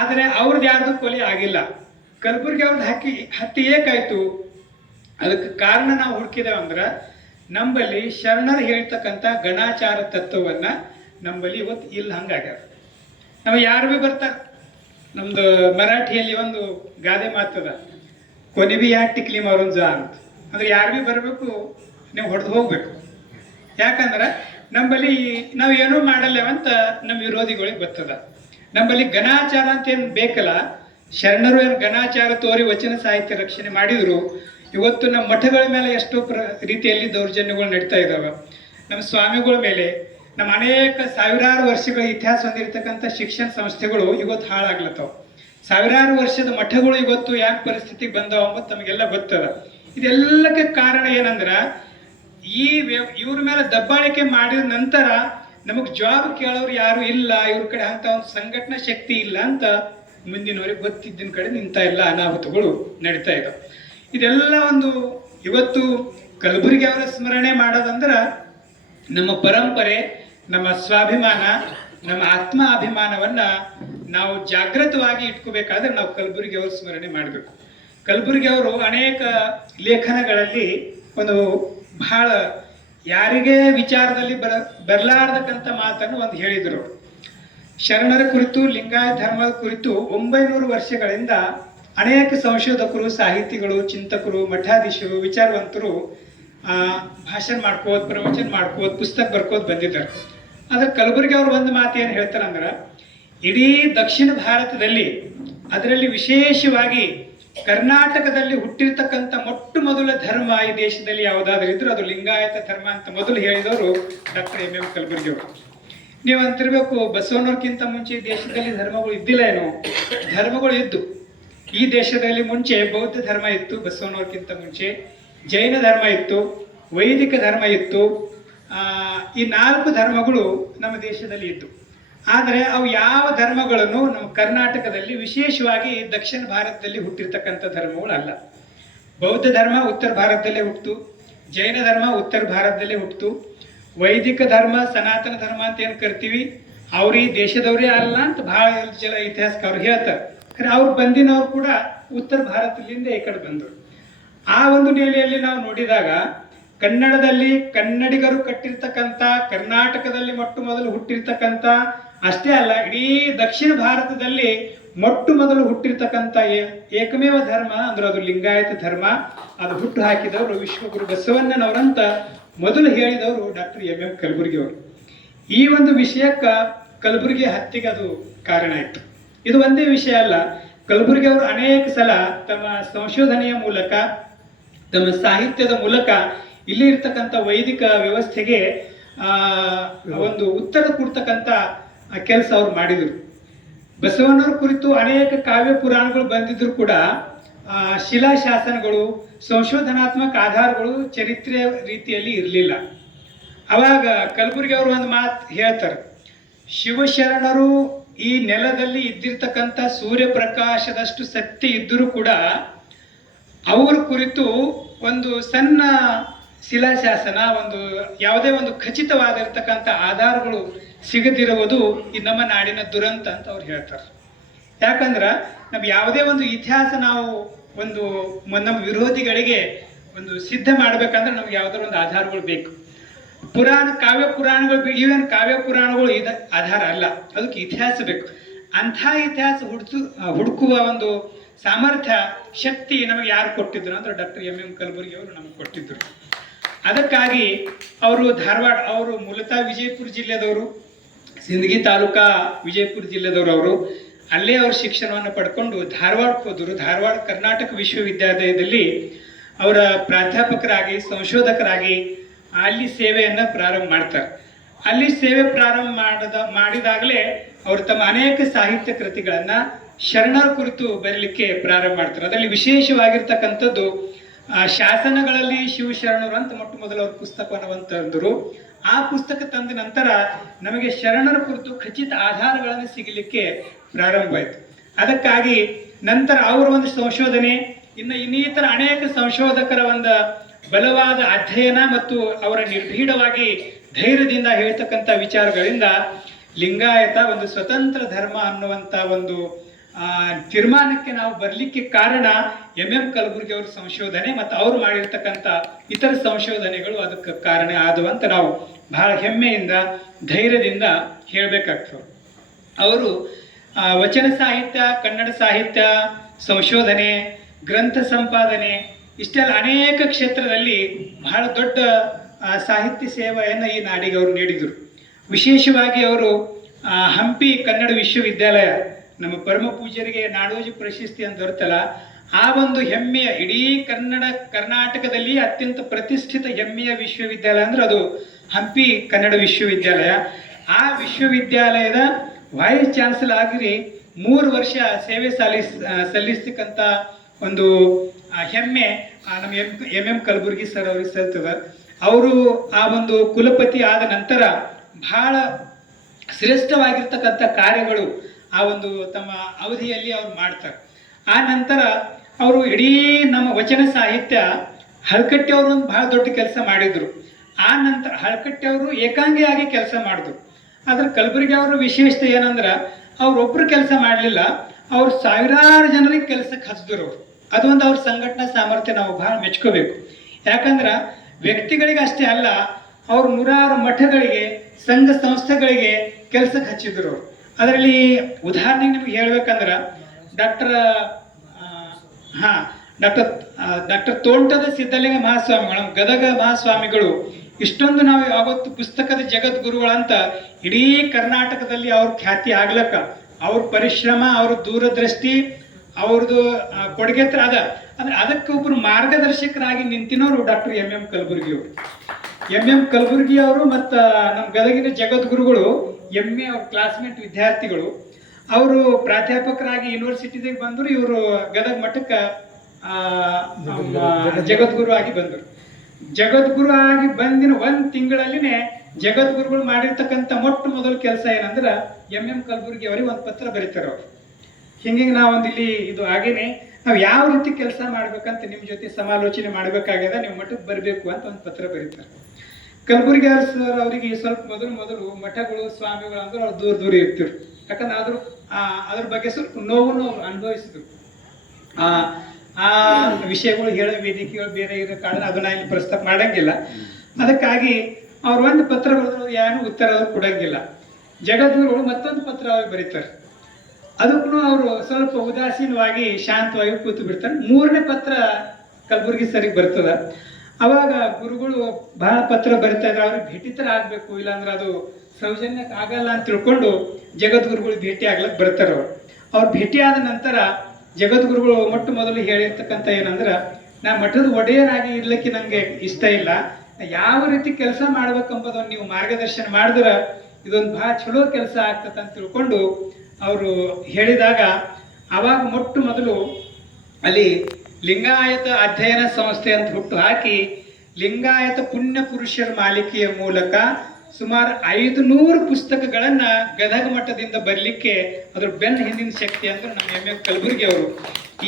ಆದರೆ ಅವ್ರದ್ದು ಯಾರ್ದು ಕೊಲೆ ಆಗಿಲ್ಲ. ಕಲಬುರ್ಗಿ ಅವ್ರದ್ದು ಹತ್ಯೆ ಏಕಾಯ್ತು? ಅದಕ್ಕೆ ಕಾರಣ ನಾವು ಹುಡುಕಿದೇವೆ ಅಂದ್ರೆ ನಮ್ಮಲ್ಲಿ ಶರಣರು ಹೇಳ್ತಕ್ಕಂಥ ಗಣಾಚಾರ ತತ್ವವನ್ನು ನಮ್ಮಲ್ಲಿ ಇವತ್ತು ಇಲ್ಲ ಹಂಗಾಗ್ಯಾರ. ನಾವು ಯಾರು ಭೀ ಬರ್ತಾರೆ, ನಮ್ದು ಮರಾಠಿಯಲ್ಲಿ ಒಂದು ಗಾದೆ ಮಾತದ, ಕೊನೆ ಬಿ ಯಾಕೆ ಟಿಕ್ಲಿ ಮಾರೋನ್ ಜಾ ಅಂತ. ಅಂದ್ರೆ ಯಾರು ಭೀ ಬರಬೇಕು, ನೀವು ಹೊಡೆದು ಹೋಗ್ಬೇಕು. ಯಾಕಂದ್ರೆ ನಮ್ಮಲ್ಲಿ ನಾವು ಏನೂ ಮಾಡಲ್ಲೇವಂತ ನಮ್ಮ ವಿರೋಧಿಗಳಿಗೆ ಗೊತ್ತದ. ನಮ್ಮಲ್ಲಿ ಘನಾಚಾರ ಅಂತ ಏನು ಬೇಕಲ್ಲ, ಶರಣರು ಏನು ಘನಾಚಾರ ತೋರಿ ವಚನ ಸಾಹಿತ್ಯ ರಕ್ಷಣೆ ಮಾಡಿದ್ರು. ಇವತ್ತು ನಮ್ಮ ಮಠಗಳ ಮೇಲೆ ಎಷ್ಟೋ ರೀತಿಯಲ್ಲಿ ದೌರ್ಜನ್ಯಗಳು ನಡೀತಾ ಇದ್ದಾವೆ. ನಮ್ಮ ಸ್ವಾಮಿಗಳ ಮೇಲೆ, ನಮ್ಮ ಅನೇಕ ಸಾವಿರಾರು ವರ್ಷಗಳ ಇತಿಹಾಸ ಹೊಂದಿರತಕ್ಕಂಥ ಶಿಕ್ಷಣ ಸಂಸ್ಥೆಗಳು ಇವತ್ತು ಹಾಳಾಗ್ಲತ್ತವ. ಸಾವಿರಾರು ವರ್ಷದ ಮಠಗಳು ಇವತ್ತು ಯಾಕೆ ಪರಿಸ್ಥಿತಿಗೆ ಬಂದವ ಅಂಬತ್ತು ತಮಗೆಲ್ಲ ಗೊತ್ತದ. ಇದೆಲ್ಲಕ್ಕೆ ಕಾರಣ ಏನಂದ್ರೆ, ಇವ್ರ ಮೇಲೆ ದಬ್ಬಾಳಿಕೆ ಮಾಡಿದ ನಂತರ ನಮಗೆ ಜಾಬ್ ಕೇಳೋರು ಯಾರು ಇಲ್ಲ, ಇವ್ರ ಕಡೆ ಅಂತ ಒಂದು ಸಂಘಟನಾ ಶಕ್ತಿ ಇಲ್ಲ ಅಂತ ಮುಂದಿನವರಿಗೆ ಗೊತ್ತಿದ್ದಿನ ಕಡೆ ನಿಂತ ಎಲ್ಲ ಅನಾಹುತಗಳು ನಡೀತಾ ಇದ್ದಾವೆ. ಇದೆಲ್ಲ ಒಂದು ಇವತ್ತು ಕಲಬುರ್ಗಿ ಅವರ ಸ್ಮರಣೆ ಮಾಡೋದಂದ್ರೆ ನಮ್ಮ ಪರಂಪರೆ, ನಮ್ಮ ಸ್ವಾಭಿಮಾನ, ನಮ್ಮ ಆತ್ಮ ಅಭಿಮಾನವನ್ನ ನಾವು ಜಾಗೃತವಾಗಿ ಇಟ್ಕೋಬೇಕಾದ್ರೆ ನಾವು ಕಲಬುರ್ಗಿ ಅವ್ರ ಸ್ಮರಣೆ ಮಾಡಬೇಕು. ಕಲಬುರ್ಗಿ ಅವರು ಅನೇಕ ಲೇಖನಗಳಲ್ಲಿ ಒಂದು ಬಹಳ ಯಾರಿಗೆ ವಿಚಾರದಲ್ಲಿ ಬರಲಾರ್ದಕ್ಕಂಥ ಮಾತನ್ನು ಒಂದು ಹೇಳಿದರು. ಶರಣರ ಕುರಿತು, ಲಿಂಗಾಯತ ಧರ್ಮದ ಕುರಿತು 900 ವರ್ಷಗಳಿಂದ ಅನೇಕ ಸಂಶೋಧಕರು, ಸಾಹಿತಿಗಳು, ಚಿಂತಕರು, ಮಠಾಧೀಶರು, ವಿಚಾರವಂತರು ಭಾಷಣ ಮಾಡ್ಕೋದ್, ಪ್ರವಚನ ಮಾಡ್ಕೋದ್, ಪುಸ್ತಕ ಬರ್ಕೋದ್ ಬಂದಿದ್ದಾರೆ. ಆದ್ರೆ ಕಲಬುರ್ಗಿ ಅವರು ಒಂದು ಮಾತು ಏನು ಹೇಳ್ತಾರಂದ್ರೆ, ಇಡೀ ದಕ್ಷಿಣ ಭಾರತದಲ್ಲಿ, ಅದರಲ್ಲಿ ವಿಶೇಷವಾಗಿ ಕರ್ನಾಟಕದಲ್ಲಿ ಹುಟ್ಟಿರ್ತಕ್ಕಂಥ ಮೊಟ್ಟ ಮೊದಲ ಧರ್ಮ ಈ ದೇಶದಲ್ಲಿ ಯಾವುದಾದ್ರೂ ಇದ್ರು ಅದು ಲಿಂಗಾಯತ ಧರ್ಮ ಅಂತ ಮೊದಲು ಹೇಳಿದವರು ಡಾಕ್ಟರ್ ಎಂ ಕಲಬುರ್ಗಿ ಅವರು. ನೀವು ಅಂತಿರ್ಬೇಕು, ಬಸವಣ್ಣವ್ರಕ್ಕಿಂತ ಮುಂಚೆ ಈ ದೇಶದಲ್ಲಿ ಧರ್ಮಗಳು ಇದ್ದಿಲ್ಲ ಏನೋ? ಧರ್ಮಗಳು ಇದ್ದು. ಈ ದೇಶದಲ್ಲಿ ಮುಂಚೆ ಬೌದ್ಧ ಧರ್ಮ ಇತ್ತು, ಬಸವಣ್ಣವ್ರಕ್ಕಿಂತ ಮುಂಚೆ ಜೈನ ಧರ್ಮ ಇತ್ತು, ವೈದಿಕ ಧರ್ಮ ಇತ್ತು. ಈ 4 ಧರ್ಮಗಳು ನಮ್ಮ ದೇಶದಲ್ಲಿ ಇದ್ದು. ಆದರೆ ಅವು ಯಾವ ಧರ್ಮಗಳನ್ನು ನಮ್ಮ ಕರ್ನಾಟಕದಲ್ಲಿ, ವಿಶೇಷವಾಗಿ ದಕ್ಷಿಣ ಭಾರತದಲ್ಲಿ ಹುಟ್ಟಿರ್ತಕ್ಕಂಥ ಧರ್ಮಗಳು ಅಲ್ಲ. ಬೌದ್ಧ ಧರ್ಮ ಉತ್ತರ ಭಾರತದಲ್ಲೇ ಹುಟ್ಟಿತು, ಜೈನ ಧರ್ಮ ಉತ್ತರ ಭಾರತದಲ್ಲೇ ಹುಟ್ಟಿತು, ವೈದಿಕ ಧರ್ಮ, ಸನಾತನ ಧರ್ಮ ಅಂತ ಏನು ಕರಿತೀವಿ ಅವ್ರು ಈ ದೇಶದವರೇ ಅಲ್ಲ ಅಂತ ಬಹಳ ಜನ ಇತಿಹಾಸಕಾರರು ಹೇಳ್ತಾರೆ. ಅವ್ರು ಬಂದಿನವ್ರು ಕೂಡ ಉತ್ತರ ಭಾರತದಿಂದ ಈ ಕಡೆ ಬಂದರು. ಆ ಒಂದು ನೆಲೆಯಲ್ಲಿ ನಾವು ನೋಡಿದಾಗ ಕನ್ನಡದಲ್ಲಿ ಕನ್ನಡಿಗರು ಕಟ್ಟಿರ್ತಕ್ಕಂಥ, ಕರ್ನಾಟಕದಲ್ಲಿ ಮೊಟ್ಟ ಮೊದಲು ಹುಟ್ಟಿರ್ತಕ್ಕಂಥ, ಅಷ್ಟೇ ಅಲ್ಲ ಇಡೀ ದಕ್ಷಿಣ ಭಾರತದಲ್ಲಿ ಮೊಟ್ಟ ಮೊದಲು ಹುಟ್ಟಿರ್ತಕ್ಕಂಥ ಏಕಮೇವ ಧರ್ಮ ಅಂದ್ರೆ ಅದು ಲಿಂಗಾಯತ ಧರ್ಮ. ಅದು ಹುಟ್ಟು ಹಾಕಿದವರು ವಿಶ್ವಗುರು ಬಸವಣ್ಣನವರಂತ ಮೊದಲು ಹೇಳಿದವರು ಡಾಕ್ಟರ್ ಎಂ ಕಲಬುರ್ಗಿ ಅವರು. ಈ ಒಂದು ವಿಷಯಕ್ಕೆ ಕಲಬುರ್ಗಿ ಹತ್ಯೆಗೆ ಅದು ಕಾರಣ ಆಯಿತು. ಇದು ಒಂದೇ ವಿಷಯ ಅಲ್ಲ, ಕಲಬುರ್ಗಿ ಅವರು ಅನೇಕ ಸಲ ತಮ್ಮ ಸಂಶೋಧನೆಯ ಮೂಲಕ, ತಮ್ಮ ಸಾಹಿತ್ಯದ ಮೂಲಕ ಇಲ್ಲಿ ಇರ್ತಕ್ಕಂಥ ವೈದಿಕ ವ್ಯವಸ್ಥೆಗೆ ಒಂದು ಉತ್ತರ ಕೊಡ್ತಕ್ಕಂಥ ಕೆಲಸ ಅವ್ರು ಮಾಡಿದರು. ಬಸವಣ್ಣವ್ರ ಕುರಿತು ಅನೇಕ ಕಾವ್ಯ ಪುರಾಣಗಳು ಬಂದಿದ್ರು ಕೂಡ ಶಿಲಾಶಾಸನಗಳು, ಸಂಶೋಧನಾತ್ಮಕ ಆಧಾರಗಳು ಚರಿತ್ರೆ ರೀತಿಯಲ್ಲಿ ಇರಲಿಲ್ಲ. ಅವಾಗ ಕಲಬುರ್ಗಿ ಅವರು ಒಂದು ಮಾತು ಹೇಳ್ತಾರೆ, ಶಿವಶರಣರು ಈ ನೆಲದಲ್ಲಿ ಇದ್ದಿರ್ತಕ್ಕಂಥ ಸೂರ್ಯಪ್ರಕಾಶದಷ್ಟು ಸತ್ಯ ಇದ್ದರೂ ಕೂಡ ಅವ್ರ ಕುರಿತು ಒಂದು ಸಣ್ಣ ಶಿಲಾಶಾಸನ, ಒಂದು ಯಾವುದೇ ಒಂದು ಖಚಿತವಾಗಿರ್ತಕ್ಕಂಥ ಆಧಾರಗಳು ಸಿಗದಿರುವುದು ಈ ನಮ್ಮ ನಾಡಿನ ದುರಂತ ಅಂತ ಅವ್ರು ಹೇಳ್ತಾರೆ. ಯಾಕಂದ್ರೆ ನಮ್ಮ ಯಾವುದೇ ಒಂದು ಇತಿಹಾಸ ನಾವು ಒಂದು ನಮ್ಮ ವಿರೋಧಿಗಳಿಗೆ ಒಂದು ಸಿದ್ಧ ಮಾಡ್ಬೇಕಂದ್ರೆ ನಮ್ಗೆ ಯಾವ್ದಾರ ಒಂದು ಆಧಾರಗಳು ಬೇಕು. ಕಾವ್ಯ ಪುರಾಣಗಳು, ಈವನ್ ಕಾವ್ಯ ಪುರಾಣಗಳು ಆಧಾರ ಅಲ್ಲ, ಅದಕ್ಕೆ ಇತಿಹಾಸ ಬೇಕು. ಅಂಥ ಇತಿಹಾಸ ಹುಡುಕುವ ಒಂದು ಸಾಮರ್ಥ್ಯ, ಶಕ್ತಿ ನಮಗೆ ಯಾರು ಕೊಟ್ಟಿದ್ರು ಅಂದ್ರೆ ಡಾಕ್ಟರ್ ಎಂ ಕಲಬುರ್ಗಿ ಅವರು ನಮಗೆ ಕೊಟ್ಟಿದ್ರು. ಅದಕ್ಕಾಗಿ ಅವರು ಧಾರವಾಡ, ಅವರು ಮೂಲತಃ ವಿಜಯಪುರ ಜಿಲ್ಲೆದವರು, ಸಿಂದಗಿ ತಾಲೂಕಾ ವಿಜಯಪುರ ಜಿಲ್ಲೆದವರು. ಅವರು ಅಲ್ಲೇ ಅವರು ಶಿಕ್ಷಣವನ್ನು ಪಡ್ಕೊಂಡು ಧಾರವಾಡಕ್ಕೆ ಹೋದರು. ಧಾರವಾಡ ಕರ್ನಾಟಕ ವಿಶ್ವವಿದ್ಯಾಲಯದಲ್ಲಿ ಅವರ ಪ್ರಾಧ್ಯಾಪಕರಾಗಿ, ಸಂಶೋಧಕರಾಗಿ ಅಲ್ಲಿ ಸೇವೆಯನ್ನು ಪ್ರಾರಂಭ ಮಾಡ್ತಾರೆ. ಅಲ್ಲಿ ಸೇವೆ ಪ್ರಾರಂಭ ಮಾಡಿದಾಗಲೇ ಅವರು ತಮ್ಮ ಅನೇಕ ಸಾಹಿತ್ಯ ಕೃತಿಗಳನ್ನು ಶರಣರ ಕುರಿತು ಬರಲಿಕ್ಕೆ ಪ್ರಾರಂಭ ಮಾಡ್ತಾರೆ. ಅದರಲ್ಲಿ ವಿಶೇಷವಾಗಿರ್ತಕ್ಕಂಥದ್ದು ಶಾಸನಗಳಲ್ಲಿ ಶಿವಶರಣರು ಅಂತ ಮೊಟ್ಟ ಮೊದಲು ಅವ್ರ ಪುಸ್ತಕವನ್ನು ತಂದರು. ಆ ಪುಸ್ತಕ ತಂದ ನಂತರ ನಮಗೆ ಶರಣರ ಕುರಿತು ಖಚಿತ ಆಧಾರಗಳನ್ನು ಸಿಗಲಿಕ್ಕೆ ಪ್ರಾರಂಭ ಆಯಿತು. ಅದಕ್ಕಾಗಿ ನಂತರ ಅವರ ಒಂದು ಸಂಶೋಧನೆ, ಇನ್ನಿತರ ಅನೇಕ ಸಂಶೋಧಕರ ಒಂದು ಬಲವಾದ ಅಧ್ಯಯನ ಮತ್ತು ಅವರ ನಿರ್ಭೀಡವಾಗಿ ಧೈರ್ಯದಿಂದ ಹೇಳ್ತಕ್ಕಂಥ ವಿಚಾರಗಳಿಂದ ಲಿಂಗಾಯತ ಒಂದು ಸ್ವತಂತ್ರ ಧರ್ಮ ಅನ್ನುವಂಥ ಒಂದು ತೀರ್ಮಾನಕ್ಕೆ ನಾವು ಬರಲಿಕ್ಕೆ ಕಾರಣ ಎಂ ಕಲಬುರ್ಗಿ ಅವರ ಸಂಶೋಧನೆ ಮತ್ತು ಅವರು ಮಾಡಿರ್ತಕ್ಕಂಥ ಇತರ ಸಂಶೋಧನೆಗಳು ಅದಕ್ಕೆ ಕಾರಣ ಆದವು ಅಂತ ನಾವು ಬಹಳ ಹೆಮ್ಮೆಯಿಂದ, ಧೈರ್ಯದಿಂದ ಹೇಳಬೇಕಾಗ್ತದೆ. ಅವರು ವಚನ ಸಾಹಿತ್ಯ, ಕನ್ನಡ ಸಾಹಿತ್ಯ, ಸಂಶೋಧನೆ, ಗ್ರಂಥ ಸಂಪಾದನೆ, ಇಷ್ಟೆಲ್ಲ ಅನೇಕ ಕ್ಷೇತ್ರದಲ್ಲಿ ಬಹಳ ದೊಡ್ಡ ಸಾಹಿತ್ಯ ಸೇವೆಯನ್ನು ಈ ನಾಡಿಗೆ ಅವರು ನೀಡಿದರು. ವಿಶೇಷವಾಗಿ ಅವರು ಹಂಪಿ ಕನ್ನಡ ವಿಶ್ವವಿದ್ಯಾಲಯ ನಮ್ಮ ಪರಮ ಪೂಜ್ಯರಿಗೆ ನಾಡೋಜಿ ಪ್ರಶಸ್ತಿ ಅಂತ ಬರುತ್ತಲ್ಲ, ಆ ಒಂದು ಹೆಮ್ಮೆಯ ಇಡೀ ಕರ್ನಾಟಕದಲ್ಲಿ ಅತ್ಯಂತ ಪ್ರತಿಷ್ಠಿತ ಹೆಮ್ಮೆಯ ವಿಶ್ವವಿದ್ಯಾಲಯ ಅಂದ್ರೆ ಅದು ಹಂಪಿ ಕನ್ನಡ ವಿಶ್ವವಿದ್ಯಾಲಯ. ಆ ವಿಶ್ವವಿದ್ಯಾಲಯದ ವೈಸ್ ಚಾನ್ಸಲರ್ ಆಗಿ 3 ವರ್ಷ ಸೇವೆ ಸಲ್ಲಿಸ್ತಕ್ಕಂಥ ಒಂದು ಹೆಮ್ಮೆ ನಮ್ಮ ಎಂ ಕಲಬುರ್ಗಿ ಸರ್ ಅವ್ರಿಗೆ ಸಲ್ತದ. ಅವರು ಆ ಒಂದು ಕುಲಪತಿ ಆದ ನಂತರ ಬಹಳ ಶ್ರೇಷ್ಠವಾಗಿರ್ತಕ್ಕಂಥ ಕಾರ್ಯಗಳು ಆ ಒಂದು ತಮ್ಮ ಅವಧಿಯಲ್ಲಿ ಅವ್ರು ಮಾಡ್ತಾರೆ. ಆ ನಂತರ ಅವರು ಇಡೀ ನಮ್ಮ ವಚನ ಸಾಹಿತ್ಯ ಹಳಕಟ್ಟಿ ಅವರು ಒಂದು ಬಹಳ ದೊಡ್ಡ ಕೆಲಸ ಮಾಡಿದ್ರು. ಆ ನಂತರ ಹಳಕಟ್ಟಿ ಅವರು ಏಕಾಂಗಿಯಾಗಿ ಕೆಲಸ ಮಾಡಿದ್ರು. ಆದ್ರೆ ಕಲಬುರ್ಗಿ ಅವರ ವಿಶೇಷತೆ ಏನಂದ್ರೆ ಅವ್ರೊಬ್ರು ಕೆಲಸ ಮಾಡಲಿಲ್ಲ, ಅವ್ರು ಸಾವಿರಾರು ಜನರಿಗೆ ಕೆಲಸಕ್ಕೆ ಹಚ್ಚಿದ್ರು. ಅದೊಂದು ಅವ್ರ ಸಂಘಟನಾ ಸಾಮರ್ಥ್ಯ ನಾವು ಬಹಳ ಮೆಚ್ಕೋಬೇಕು. ಯಾಕಂದ್ರೆ ವ್ಯಕ್ತಿಗಳಿಗೆ ಅಷ್ಟೇ ಅಲ್ಲ, ಅವ್ರು 100 ಮಠಗಳಿಗೆ ಸಂಘ ಸಂಸ್ಥೆಗಳಿಗೆ ಕೆಲಸಕ್ಕೆ ಹಚ್ಚಿದ್ರು. ಅದರಲ್ಲಿ ಉದಾಹರಣೆಗೆ ನಿಮ್ಗೆ ಹೇಳ್ಬೇಕಂದ್ರೆ ಡಾಕ್ಟರ್ ತೋಂಟದ ಸಿದ್ಧಲಿಂಗ ಮಹಾಸ್ವಾಮಿಗಳು, ಗದಗ ಮಹಾಸ್ವಾಮಿಗಳು, ಇಷ್ಟೊಂದು ನಾವು ಯಾವತ್ತು ಪುಸ್ತಕದ ಜಗದ್ಗುರುಗಳಂತ ಇಡೀ ಕರ್ನಾಟಕದಲ್ಲಿ ಅವ್ರ ಖ್ಯಾತಿ ಆಗ್ಲಕ್ಕ ಅವ್ರ ಪರಿಶ್ರಮ, ಅವ್ರ ದೂರದೃಷ್ಟಿ, ಅವ್ರದ್ದು ಕೊಡುಗೆತ್ರ ಅದ. ಅಂದ್ರೆ ಅದಕ್ಕೆ ಒಬ್ಬರು ಮಾರ್ಗದರ್ಶಕರಾಗಿ ನಿಂತಿನವರು ಡಾಕ್ಟರ್ ಎಂ ಕಲಬುರ್ಗಿ ಅವರು. ಎಂ ಕಲಬುರ್ಗಿ ಅವರು ಮತ್ತು ನಮ್ಮ ಗದಗಿನ ಜಗದ್ಗುರುಗಳು MA ಅವ್ರ ಕ್ಲಾಸ್ಮೇಟ್ ವಿದ್ಯಾರ್ಥಿಗಳು. ಅವರು ಪ್ರಾಧ್ಯಾಪಕರಾಗಿ ಯೂನಿವರ್ಸಿಟಿದಾಗ ಬಂದರು. ಇವರು ಗದಗ ಮಠಕ್ಕೆ ಜಗದ್ಗುರು ಆಗಿ ಬಂದರು. ಜಗದ್ಗುರು ಆಗಿ ಬಂದಿನ 1 ತಿಂಗಳಲ್ಲಿನೇ ಜಗದ್ಗುರುಗಳು ಮಾಡಿರ್ತಕ್ಕಂಥ ಮೊಟ್ಟ ಮೊದಲ ಕೆಲಸ ಏನಂದ್ರೆ ಎಂ ಕಲಬುರ್ಗಿ ಅವರಿಗೆ ಒಂದು ಪತ್ರ ಬರೀತಾರೆ ಅವರು. ಹಿಂಗೆ ನಾವೊಂದು ಇಲ್ಲಿ ಇದು ಹಾಗೇನೆ ನಾವು ಯಾವ ರೀತಿ ಕೆಲಸ ಮಾಡ್ಬೇಕಂತ ನಿಮ್ಮ ಜೊತೆ ಸಮಾಲೋಚನೆ ಮಾಡ್ಬೇಕಾಗ್ಯದ, ನೀವು ಮಠಕ್ಕೆ ಬರಬೇಕು ಅಂತ ಒಂದು ಪತ್ರ ಬರೀತಾರೆ. ಕಲಬುರ್ಗಿ ಸರ್ ಅವರಿಗೆ ಸ್ವಲ್ಪ ಮೊದಲು ಮಠಗಳು ಸ್ವಾಮಿಗಳು ಅಂದ್ರೆ ಅವ್ರು ದೂರ ಇರ್ತಿರು. ಯಾಕಂದ್ರೆ ಅದ್ರ ಬಗ್ಗೆ ಸ್ವಲ್ಪ ನೋವನ್ನು ಅವ್ರು ಅನುಭವಿಸಿದ್ರು. ಆ ವಿಷಯಗಳು ಹೇಳೋ ವೇದಿಕೆಗಳು ಬೇರೆ ಇರೋ ಕಾರಣ ಅದನ್ನ ಇಲ್ಲಿ ಪ್ರಸ್ತಾಪ ಮಾಡಂಗಿಲ್ಲ. ಅದಕ್ಕಾಗಿ ಅವ್ರು ಒಂದು ಪತ್ರ ಬರೆದ್ರು, ಏನು ಉತ್ತರ ಅವ್ರು ಕೊಡಂಗಿಲ್ಲ. ಜಗದ್ಗುರುಗಳು ಮತ್ತೊಂದು ಪತ್ರ ಅವ್ರಿಗೆ ಬರೀತಾರೆ. ಅದಕ್ಕೂ ಅವರು ಸ್ವಲ್ಪ ಉದಾಸೀನವಾಗಿ ಶಾಂತವಾಗಿ ಕೂತು ಬಿಡ್ತಾರೆ. 3ನೇ ಪತ್ರ ಕಲಬುರ್ಗಿ ಸರಿಗೆ ಬರ್ತದ. ಅವಾಗ ಗುರುಗಳು ಬಹಳ ಪತ್ರ ಬರಿತಾ ಇದ್ರೆ ಅವ್ರಿಗೆ ಭೇಟಿತರ ಆಗ್ಬೇಕು, ಇಲ್ಲಾಂದ್ರೆ ಅದು ಸೌಜನ್ಯಕ್ಕೆ ಆಗಲ್ಲ ಅಂತ ತಿಳ್ಕೊಂಡು ಜಗದ್ಗುರುಗಳು ಭೇಟಿ ಆಗ್ಲಕ್ಕೆ ಬರ್ತಾರೆ. ಅವ್ರು ಭೇಟಿ ಆದ ನಂತರ ಜಗದ್ಗುರುಗಳು ಮೊಟ್ಟ ಮೊದಲು ಹೇಳಿರ್ತಕ್ಕಂಥ ಏನಂದ್ರೆ, ನಾ ಮಠದ ಒಡೆಯರಾಗಿ ಇರ್ಲಿಕ್ಕೆ ನಂಗೆ ಇಷ್ಟ ಇಲ್ಲ, ಯಾವ ರೀತಿ ಕೆಲಸ ಮಾಡ್ಬೇಕಂಬುದನ್ನು ನೀವು ಮಾರ್ಗದರ್ಶನ ಮಾಡಿದ್ರೆ ಇದೊಂದು ಬಹಳ ಚಲೋ ಕೆಲಸ ಆಗ್ತದೆ ಅಂತ ತಿಳ್ಕೊಂಡು ಅವರು ಹೇಳಿದಾಗ, ಅವಾಗ ಮೊಟ್ಟ ಮೊದಲು ಅಲ್ಲಿ ಲಿಂಗಾಯತ ಅಧ್ಯಯನ ಸಂಸ್ಥೆ ಅಂತ ಹುಟ್ಟು ಹಾಕಿ ಲಿಂಗಾಯತ ಪುಣ್ಯ ಪುರುಷರ ಮಾಲಿಕೆಯ ಮೂಲಕ ಸುಮಾರು 500 ಪುಸ್ತಕಗಳನ್ನ ಗದಗ ಮಠದಿಂದ ಬರಲಿಕ್ಕೆ ಅದ್ರ ಬೆನ್ನ ಹಿಂದಿನ ಶಕ್ತಿ ಅಂದ್ರೆ ನಮ್ಮ ಎಂ ಕಲಬುರ್ಗಿ ಅವರು.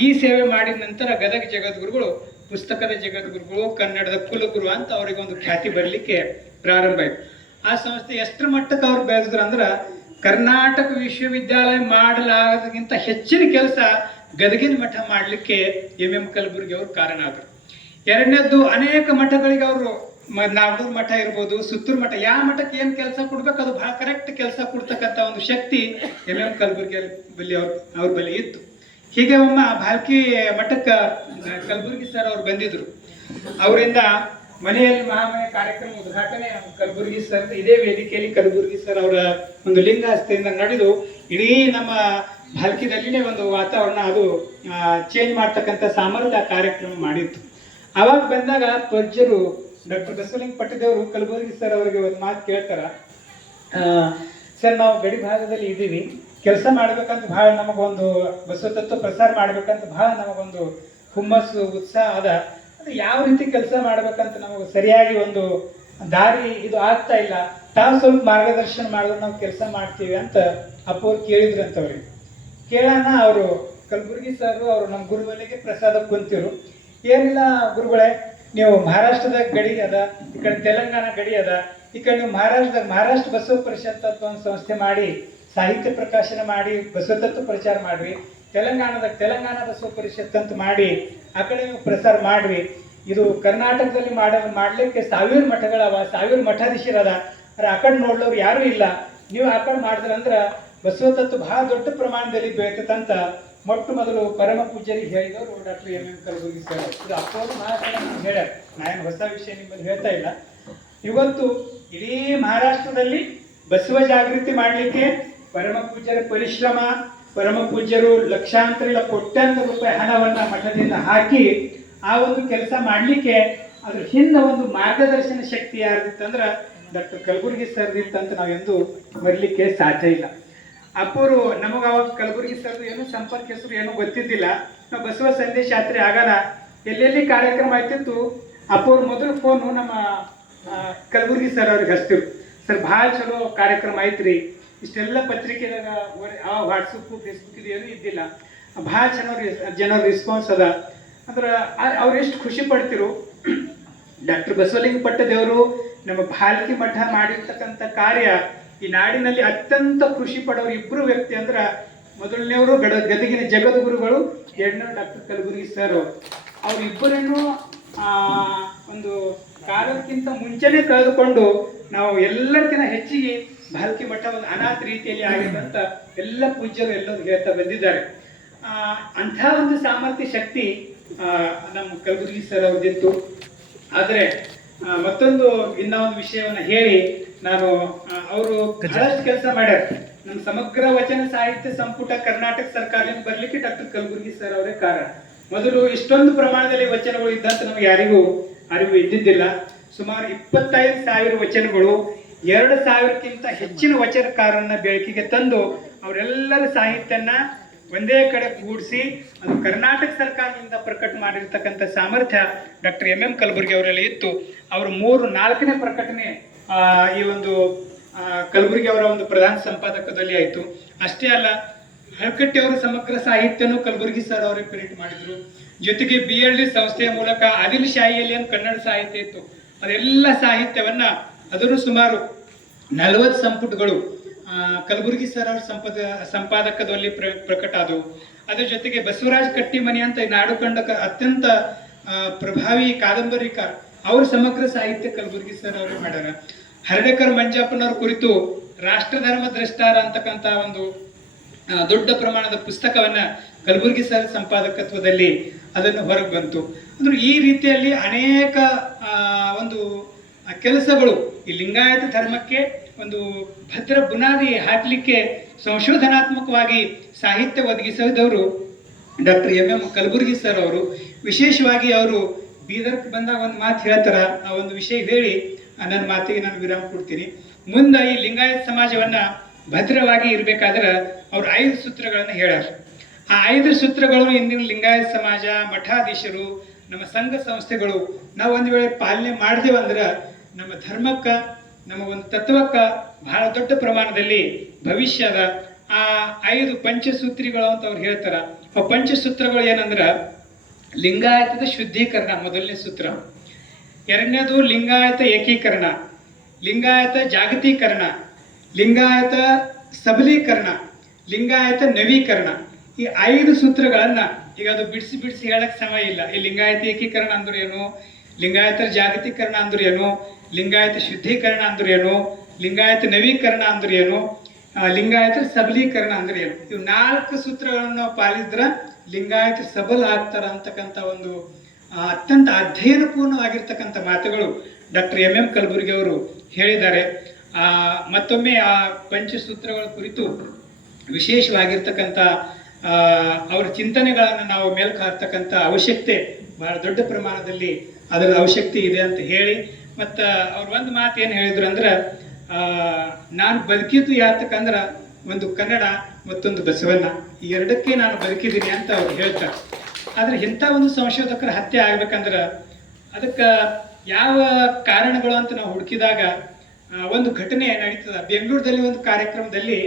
ಈ ಸೇವೆ ಮಾಡಿದ ನಂತರ ಗದಗ ಜಗದ್ಗುರುಗಳು ಪುಸ್ತಕದ ಜಗದ್ಗುರುಗಳು, ಕನ್ನಡದ ಕುಲಗುರು ಅಂತ ಅವರಿಗೆ ಒಂದು ಖ್ಯಾತಿ ಬರಲಿಕ್ಕೆ ಪ್ರಾರಂಭ ಆಯ್ತು. ಆ ಸಂಸ್ಥೆ ಎಷ್ಟರ ಮಟ್ಟಕ್ಕೆ ಅವ್ರು ಬೆಳೆದ್ರು ಅಂದ್ರೆ ಕರ್ನಾಟಕ ವಿಶ್ವವಿದ್ಯಾಲಯ ಮಾಡಲಾಗದಕ್ಕಿಂತ ಹೆಚ್ಚಿನ ಕೆಲಸ ಗದಗಿನ ಮಠ ಮಾಡಲಿಕ್ಕೆ ಎಂ ಕಲಬುರ್ಗಿ ಅವರು ಕಾರಣ ಆದರು. ಎರಡನೇದ್ದು, ಅನೇಕ ಮಠಗಳಿಗೆ ಅವರು ನಾಗೂರ್ ಮಠ ಇರ್ಬೋದು, ಸುತ್ತೂರು ಮಠ, ಯಾವ ಮಠಕ್ಕೆ ಏನು ಕೆಲಸ ಕೊಡ್ಬೇಕು ಅದು ಬಹಳ ಕರೆಕ್ಟ್ ಕೆಲಸ ಕೊಡ್ತಕ್ಕಂಥ ಒಂದು ಶಕ್ತಿ ಎಂ ಕಲಬುರ್ಗಿ ಬಳಿ ಅವ್ರ ಬಳಿ ಇತ್ತು. ಹೀಗೆ ಒಮ್ಮೆ ಭಾಲ್ಕಿ ಮಠಕ್ಕೆ ಕಲಬುರ್ಗಿ ಸರ್ ಅವ್ರು ಬಂದಿದ್ರು. ಅವರಿಂದ ಮನೆಯಲ್ಲಿ ಮಹಾಮನೆ ಕಾರ್ಯಕ್ರಮ ಉದ್ಘಾಟನೆ ಕಲಬುರ್ಗಿ ಸರ್ ಇದೇ ವೇದಿಕೆಯಲ್ಲಿ ಕಲಬುರ್ಗಿ ಸರ್ ಅವರ ಒಂದು ಲಿಂಗಾಸ್ತೆಯಿಂದ ನಡೆದು ಇಡೀ ನಮ್ಮ ಭಾಲ್ಕಿದಲ್ಲಿನೇ ಒಂದು ವಾತಾವರಣ ಅದು ಚೇಂಜ್ ಮಾಡ್ತಕ್ಕಂಥ ಸಾಮರ್ಥ್ಯ ಕಾರ್ಯಕ್ರಮ ಮಾಡಿತ್ತು. ಅವಾಗ ಬಂದಾಗ ಪೂಜ್ಯರು ಡಾಕ್ಟರ್ ಬಸವಲಿಂಗ ಪಟ್ಟದೇವರು ಕಲಬುರ್ಗಿ ಸರ್ ಅವರಿಗೆ ಒಂದು ಮಾತು ಕೇಳ್ತಾರ, ಸರ್ ನಾವು ಗಡಿ ಭಾಗದಲ್ಲಿ ಇದ್ದೀವಿ, ಕೆಲಸ ಮಾಡ್ಬೇಕಂತ ಬಹಳ ನಮಗೊಂದು ಬಸವ ತತ್ವ ಪ್ರಸಾರ ಮಾಡ್ಬೇಕಂತ ಬಹಳ ನಮಗೊಂದು ಹುಮ್ಮಸ್ಸು ಉತ್ಸಾಹ ಅದ, ಅದು ಯಾವ ರೀತಿ ಕೆಲಸ ಮಾಡ್ಬೇಕಂತ ನಮಗೆ ಸರಿಯಾಗಿ ಒಂದು ದಾರಿ ಇದು ಆಗ್ತಾ ಇಲ್ಲ, ತಾವು ಸ್ವಲ್ಪ ಮಾರ್ಗದರ್ಶನ ಮಾಡಿದ್ರೆ ನಾವು ಕೆಲಸ ಮಾಡ್ತೀವಿ ಅಂತ ಅಪ್ಪವ್ರು ಕೇಳಿದ್ರಂತವ್ರಿಗೆ. ಕೇಳೋಣ ಅವರು ಕಲಬುರ್ಗಿ ಸರ್ ಅವರು ನಮ್ಮ ಗುರುಗಳಿಗೆ ಪ್ರಸಾದ ಕುಂತಿರು. ಏನಿಲ್ಲ ಗುರುಗಳೇ, ನೀವು ಮಹಾರಾಷ್ಟ್ರದ ಗಡಿ ಅದ, ಈ ಕಡೆ ತೆಲಂಗಾಣ ಗಡಿ ಅದ, ಈ ಕಡೆ ನೀವು ಮಹಾರಾಷ್ಟ್ರ ಬಸವ ಪರಿಷತ್ ಅಂತ ಒಂದು ಸಂಸ್ಥೆ ಮಾಡಿ ಸಾಹಿತ್ಯ ಪ್ರಕಾಶನ ಮಾಡಿ ಬಸವತತ್ವ ಪ್ರಚಾರ ಮಾಡ್ರಿ, ತೆಲಂಗಾಣ ಬಸವ ಪರಿಷತ್ ಅಂತ ಮಾಡಿ ಆ ಕಡೆ ನೀವು ಪ್ರಸಾರ ಮಾಡ್ರಿ. ಇದು ಕರ್ನಾಟಕದಲ್ಲಿ ಮಾಡ್ಲಿಕ್ಕೆ 1000 ಮಠಗಳವ, 1000 ಮಠಾಧೀಶರದ, ಆ ಕಡೆ ನೋಡ್ಲವ್ರು ಯಾರೂ ಇಲ್ಲ, ನೀವು ಆ ಕಡೆ ಮಾಡಿದ್ರಂದ್ರೆ ಬಸವತತ್ವ ಬಹಳ ದೊಡ್ಡ ಪ್ರಮಾಣದಲ್ಲಿ ಬೆಳೀತಂತ ಮೊಟ್ಟ ಮೊದಲು ಪರಮ ಪೂಜ್ಯರಿಗೆ ಹೇಳಿದವರು ಡಾಕ್ಟರ್ ಎಂ ಕಲಬುರ್ಗಿ ಸರ್. ಇದು ಅಪ್ಪವರು ಮಾತಾಡ ಹೇಳ್ಯಾರ, ನಾನು ಹೊಸ ವಿಷಯ ನಿಮ್ಮಲ್ಲಿ ಹೇಳ್ತಾ ಇಲ್ಲ. ಇವತ್ತು ಇಡೀ ಮಹಾರಾಷ್ಟ್ರದಲ್ಲಿ ಬಸವ ಜಾಗೃತಿ ಮಾಡಲಿಕ್ಕೆ ಪರಮ ಪೂಜ್ಯರ ಪರಿಶ್ರಮ, ಪರಮ ಪೂಜ್ಯರು ಲಕ್ಷಾಂತರ ಇಲ್ಲ ಕೋಟ್ಯಾಂತರ ರೂಪಾಯಿ ಹಣವನ್ನ ಮಠದಿಂದ ಹಾಕಿ ಆ ಒಂದು ಕೆಲಸ ಮಾಡಲಿಕ್ಕೆ ಅದ್ರ ಹಿಂದೆ ಒಂದು ಮಾರ್ಗದರ್ಶನ ಶಕ್ತಿ ಯಾರ್ದಿತ್ತಂದ್ರೆ ಡಾಕ್ಟರ್ ಕಲಬುರ್ಗಿ ಸರ್ ಇತ್ತಂತ ನಾವೆಂದು ಮರಿಲಿಕ್ಕೆ ಸಾಧ್ಯ ಇಲ್ಲ. ಅಪ್ಪರು ನಮಗೆ ಅವಾಗ ಕಲಬುರ್ಗಿ ಸರ್ ಏನು ಸಂಪರ್ಕ ಹೆಸರು ಏನೂ ಗೊತ್ತಿದ್ದಿಲ್ಲ. ನಾವು ಬಸವ ಸಂದೇಶ ಯಾತ್ರೆ ಆಗಲ್ಲ ಎಲ್ಲೆಲ್ಲಿ ಕಾರ್ಯಕ್ರಮ ಆಯ್ತಿತ್ತು ಅಪ್ಪವ್ರ ಮೊದಲು ಫೋನು ನಮ್ಮ ಕಲಬುರ್ಗಿ ಸರ್ ಅವ್ರಿಗೆ ಹಚ್ತಿರು. ಸರ್ ಭಾಳ ಚಲೋ ಕಾರ್ಯಕ್ರಮ ಐತ್ರಿ, ಇಷ್ಟೆಲ್ಲ ಪತ್ರಿಕೆದಾಗ ವಾಟ್ಸಪ್ಪು ಫೇಸ್ಬುಕ್ ಇದು ಏನೂ ಇದ್ದಿಲ್ಲ, ಭಾಳ ಜನರ ರೆಸ್ಪಾನ್ಸ್ ಅದ ಅಂದ್ರೆ ಅವ್ರು ಎಷ್ಟು ಖುಷಿ ಪಡ್ತಿರು. ಡಾಕ್ಟರ್ ಬಸವಲಿಂಗ ಪಟ್ಟದೇವರು ನಮ್ಮ ಭಾಲ್ಕಿ ಮಠ ಮಾಡಿರ್ತಕ್ಕಂಥ ಕಾರ್ಯ ಈ ನಾಡಿನಲ್ಲಿ ಅತ್ಯಂತ ಖುಷಿ ಪಡೋರು ಇಬ್ಬರು ವ್ಯಕ್ತಿ ಅಂದ್ರೆ ಮೊದಲನೇವರು ಗದಗಿನ ಜಗದ್ಗುರುಗಳು, ಎರಡನೇವರು ಡಾಕ್ಟರ್ ಕಲಬುರ್ಗಿ ಸರ್. ಅವರಿಬ್ಬರನ್ನು ಒಂದು ಕಾಲಕ್ಕಿಂತ ಮುಂಚೆನೆ ಕಳೆದುಕೊಂಡು ನಾವು ಎಲ್ಲರಿಗಿಂತ ಹೆಚ್ಚಿಗೆ ಭಾಲ್ಕಿ ಮಠ ಒಂದು ಅನಾಥ ರೀತಿಯಲ್ಲಿ ಆಗಿದೆ ಅಂತ ಎಲ್ಲ ಪೂಜ್ಯರು ಎಲ್ಲರೂ ಹೇಳ್ತಾ ಬಂದಿದ್ದಾರೆ. ಅಂಥ ಒಂದು ಸಾಮರ್ಥ್ಯ ಶಕ್ತಿ ನಮ್ಮ ಕಲಬುರ್ಗಿ ಸರ್ ಅವ್ರದ್ದಿತ್ತು. ಆದರೆ ಮತ್ತೊಂದು ಒಂದು ವಿಷಯವನ್ನು ಹೇಳಿ ನಾನು ಅವರು ಬಹಳಷ್ಟು ಕೆಲಸ ಮಾಡ್ಯಾರ. ನಮ್ಮ ಸಮಗ್ರ ವಚನ ಸಾಹಿತ್ಯ ಸಂಪುಟ ಕರ್ನಾಟಕ ಸರ್ಕಾರದಿಂದ ಬರ್ಲಿಕ್ಕೆ ಡಾಕ್ಟರ್ ಕಲಬುರ್ಗಿ ಸರ್ ಅವರೇ ಕಾರಣ. ಮೊದಲು ಇಷ್ಟೊಂದು ಪ್ರಮಾಣದಲ್ಲಿ ವಚನಗಳು ಇದ್ದಂತ ನಮ್ಗೆ ಯಾರಿಗೂ ಅರಿವು ಇದ್ದಿದ್ದಿಲ್ಲ. ಸುಮಾರು 25,000 ವಚನಗಳು, 2,000ಕ್ಕಿಂತ ಹೆಚ್ಚಿನ ವಚನಕಾರರನ್ನ ಬೆಳಕಿಗೆ ತಂದು ಅವರೆಲ್ಲರ ಸಾಹಿತ್ಯನ ಒಂದೇ ಕಡೆ ಕೂಡಿಸಿ ಅದು ಕರ್ನಾಟಕ ಸರ್ಕಾರದಿಂದ ಪ್ರಕಟ ಮಾಡಿರ್ತಕ್ಕಂಥ ಸಾಮರ್ಥ್ಯ ಡಾಕ್ಟರ್ ಎಂ ಕಲಬುರ್ಗಿ ಅವರಲ್ಲಿ ಇತ್ತು. ಅವರು 3-4ನೇ ಪ್ರಕಟಣೆ ಈ ಒಂದು ಕಲಬುರ್ಗಿ ಅವರ ಒಂದು ಪ್ರಧಾನ ಸಂಪಾದಕದಲ್ಲಿ ಆಯಿತು. ಅಷ್ಟೇ ಅಲ್ಲ, ಹಳಕಟ್ಟಿ ಅವರ ಸಮಗ್ರ ಸಾಹಿತ್ಯನೂ ಕಲಬುರ್ಗಿ ಸರ್ ಅವರೇ ಪ್ರಿಂಟ್ ಮಾಡಿದ್ರು. ಜೊತೆಗೆ BLD ಸಂಸ್ಥೆಯ ಮೂಲಕ ಆದಿಲ್ ಶಾಹಿಯಲ್ಲಿ ಒಂದು ಕನ್ನಡ ಸಾಹಿತ್ಯ ಇತ್ತು, ಅದೆಲ್ಲ ಸಾಹಿತ್ಯವನ್ನ ಅದನ್ನು ಸುಮಾರು 40 ಸಂಪುಟಗಳು ಕಲಬುರ್ಗಿ ಸರ್ ಅವರ ಸಂಪಾದಕದಲ್ಲಿ ಪ್ರಕಟ ಆದವು. ಅದರ ಜೊತೆಗೆ ಬಸವರಾಜ್ ಕಟ್ಟಿಮನಿ ಅಂತ ನಾಡು ಕಂಡ ಅತ್ಯಂತ ಪ್ರಭಾವಿ ಕಾದಂಬರಿಕಾರ, ಅವ್ರ ಸಮಗ್ರ ಸಾಹಿತ್ಯ ಕಲಬುರ್ಗಿ ಸರ್ ಅವರು ಮಾಡ್ಯಾರ. ಹರ್ಡೇಕರ್ ಮಂಜಪ್ಪನವ್ರ ಕುರಿತು ರಾಷ್ಟ್ರ ಧರ್ಮ ದ್ರಷ್ಟಾರ ಅಂತಕ್ಕಂಥ ಒಂದು ದೊಡ್ಡ ಪ್ರಮಾಣದ ಪುಸ್ತಕವನ್ನ ಕಲಬುರ್ಗಿ ಸರ್ ಸಂಪಾದಕತ್ವದಲ್ಲಿ ಅದನ್ನು ಹೊರಗೆ ಬಂತು. ಅಂದ್ರೆ ಈ ರೀತಿಯಲ್ಲಿ ಅನೇಕ ಒಂದು ಕೆಲಸಗಳು ಈ ಲಿಂಗಾಯತ ಧರ್ಮಕ್ಕೆ ಒಂದು ಭದ್ರ ಬುನಾದಿ ಹಾಕಲಿಕ್ಕೆ ಸಂಶೋಧನಾತ್ಮಕವಾಗಿ ಸಾಹಿತ್ಯ ಒದಗಿಸಿದವರು ಡಾಕ್ಟರ್ ಎಂ ಕಲಬುರ್ಗಿ ಸರ್ ಅವರು. ವಿಶೇಷವಾಗಿ ಅವರು ಬೀದರ್ಗೆ ಬಂದಾಗ ಒಂದು ಮಾತು ಹೇಳ್ತಾರ, ಆ ಒಂದು ವಿಷಯ ಹೇಳಿ ನನ್ನ ಮಾತಿಗೆ ನಾನು ವಿರಾಮ ಕೊಡ್ತೀನಿ. ಮುಂದೆ ಈ ಲಿಂಗಾಯತ ಸಮಾಜವನ್ನ ಭದ್ರವಾಗಿ ಇರಬೇಕಾದ್ರೆ ಅವ್ರು 5 ಸೂತ್ರಗಳನ್ನು ಹೇಳ್ಯಾರ. ಆ 5 ಸೂತ್ರಗಳು ಇಂದಿನ ಲಿಂಗಾಯತ ಸಮಾಜ, ಮಠಾಧೀಶರು, ನಮ್ಮ ಸಂಘ ಸಂಸ್ಥೆಗಳು ನಾವು ಒಂದು ವೇಳೆ ಪಾಲನೆ ಮಾಡಿದೆವಂದ್ರೆ ನಮ್ಮ ಧರ್ಮಕ್ಕ, ನಮ್ಮ ಒಂದು ತತ್ವಕ್ಕ ಬಹಳ ದೊಡ್ಡ ಪ್ರಮಾಣದಲ್ಲಿ ಭವಿಷ್ಯದ. ಆ 5 ಪಂಚಸೂತ್ರಿಗಳು ಅಂತ ಅವ್ರು ಹೇಳ್ತಾರ. ಆ ಪಂಚಸೂತ್ರಗಳು ಏನಂದ್ರ, ಲಿಂಗಾಯತದ ಶುದ್ಧೀಕರಣ ಮೊದಲನೇ ಸೂತ್ರ, ಎರಡನೇದು ಲಿಂಗಾಯತ ಏಕೀಕರಣ, ಲಿಂಗಾಯತ ಜಾಗತೀಕರಣ, ಲಿಂಗಾಯತ ಸಬಲೀಕರಣ, ಲಿಂಗಾಯತ ನವೀಕರಣ. ಈ 5 ಸೂತ್ರಗಳನ್ನ ಈಗ ಅದು ಬಿಡಿಸಿ ಹೇಳಕ್ ಸಮಯ ಇಲ್ಲ. ಈ ಲಿಂಗಾಯತ ಏಕೀಕರಣ ಅಂದ್ರೆ ಏನು, ಲಿಂಗಾಯತ ಜಾಗತೀಕರಣ ಅಂದ್ರೆ ಏನು, ಲಿಂಗಾಯತ ಶುದ್ಧೀಕರಣ ಅಂದ್ರೆ ಏನು, ಲಿಂಗಾಯತ ನವೀಕರಣ ಅಂದ್ರೆ ಏನು, ಲಿಂಗಾಯತ ಸಬಲೀಕರಣ ಅಂದ್ರೆ ಏನು. ಇವು 4 ಸೂತ್ರಗಳನ್ನು ನಾವು ಪಾಲಿಸಿದ್ರೆ ಲಿಂಗಾಯತ ಸಬಲ ಆಗ್ತಾರ ಅಂತಕ್ಕಂಥ ಒಂದು ಅತ್ಯಂತ ಅಧ್ಯಯನಪೂರ್ಣವಾಗಿರ್ತಕ್ಕಂಥ ಮಾತುಗಳು ಡಾಕ್ಟರ್ ಎಂ ಕಲಬುರ್ಗಿ ಅವರು ಹೇಳಿದ್ದಾರೆ. ಮತ್ತೊಮ್ಮೆ ಆ ಪಂಚಸೂತ್ರಗಳ ಕುರಿತು ವಿಶೇಷವಾಗಿರ್ತಕ್ಕಂಥ ಅವರ ಚಿಂತನೆಗಳನ್ನು ನಾವು ಮೇಲ್ಕು ಹಾಕ್ತಕ್ಕಂಥ ಅವಶ್ಯಕತೆ ಬಹಳ ದೊಡ್ಡ ಪ್ರಮಾಣದಲ್ಲಿ ಅದರ ಅವಶ್ಯಕತೆ ಇದೆ ಅಂತ ಹೇಳಿ, ಮತ್ತು ಅವ್ರು ಒಂದು ಮಾತು ಏನು ಹೇಳಿದ್ರು ಅಂದ್ರೆ, ನಾನು ಬದುಕಿದ್ದು ಯಾತಕ್ಕಂದ್ರೆ ಒಂದು ಕನ್ನಡ ಮತ್ತೊಂದು ಬಸವಣ್ಣ, ಈ ಎರಡಕ್ಕೆ ನಾನು ಬದುಕಿದ್ದೀನಿ ಅಂತ ಅವ್ರು ಹೇಳ್ತಾರೆ. ಆದರೆ ಇಂಥ ಒಂದು ಸಂಶೋಧಕರ ಹತ್ಯೆ ಆಗ್ಬೇಕಂದ್ರೆ ಅದಕ್ಕೆ ಯಾವ ಕಾರಣಗಳು ಅಂತ ನಾವು ಹುಡುಕಿದಾಗ ಒಂದು ಘಟನೆ ನಡೀತದ. ಬೆಂಗಳೂರಲ್ಲಿ ಒಂದು ಕಾರ್ಯಕ್ರಮದಲ್ಲಿ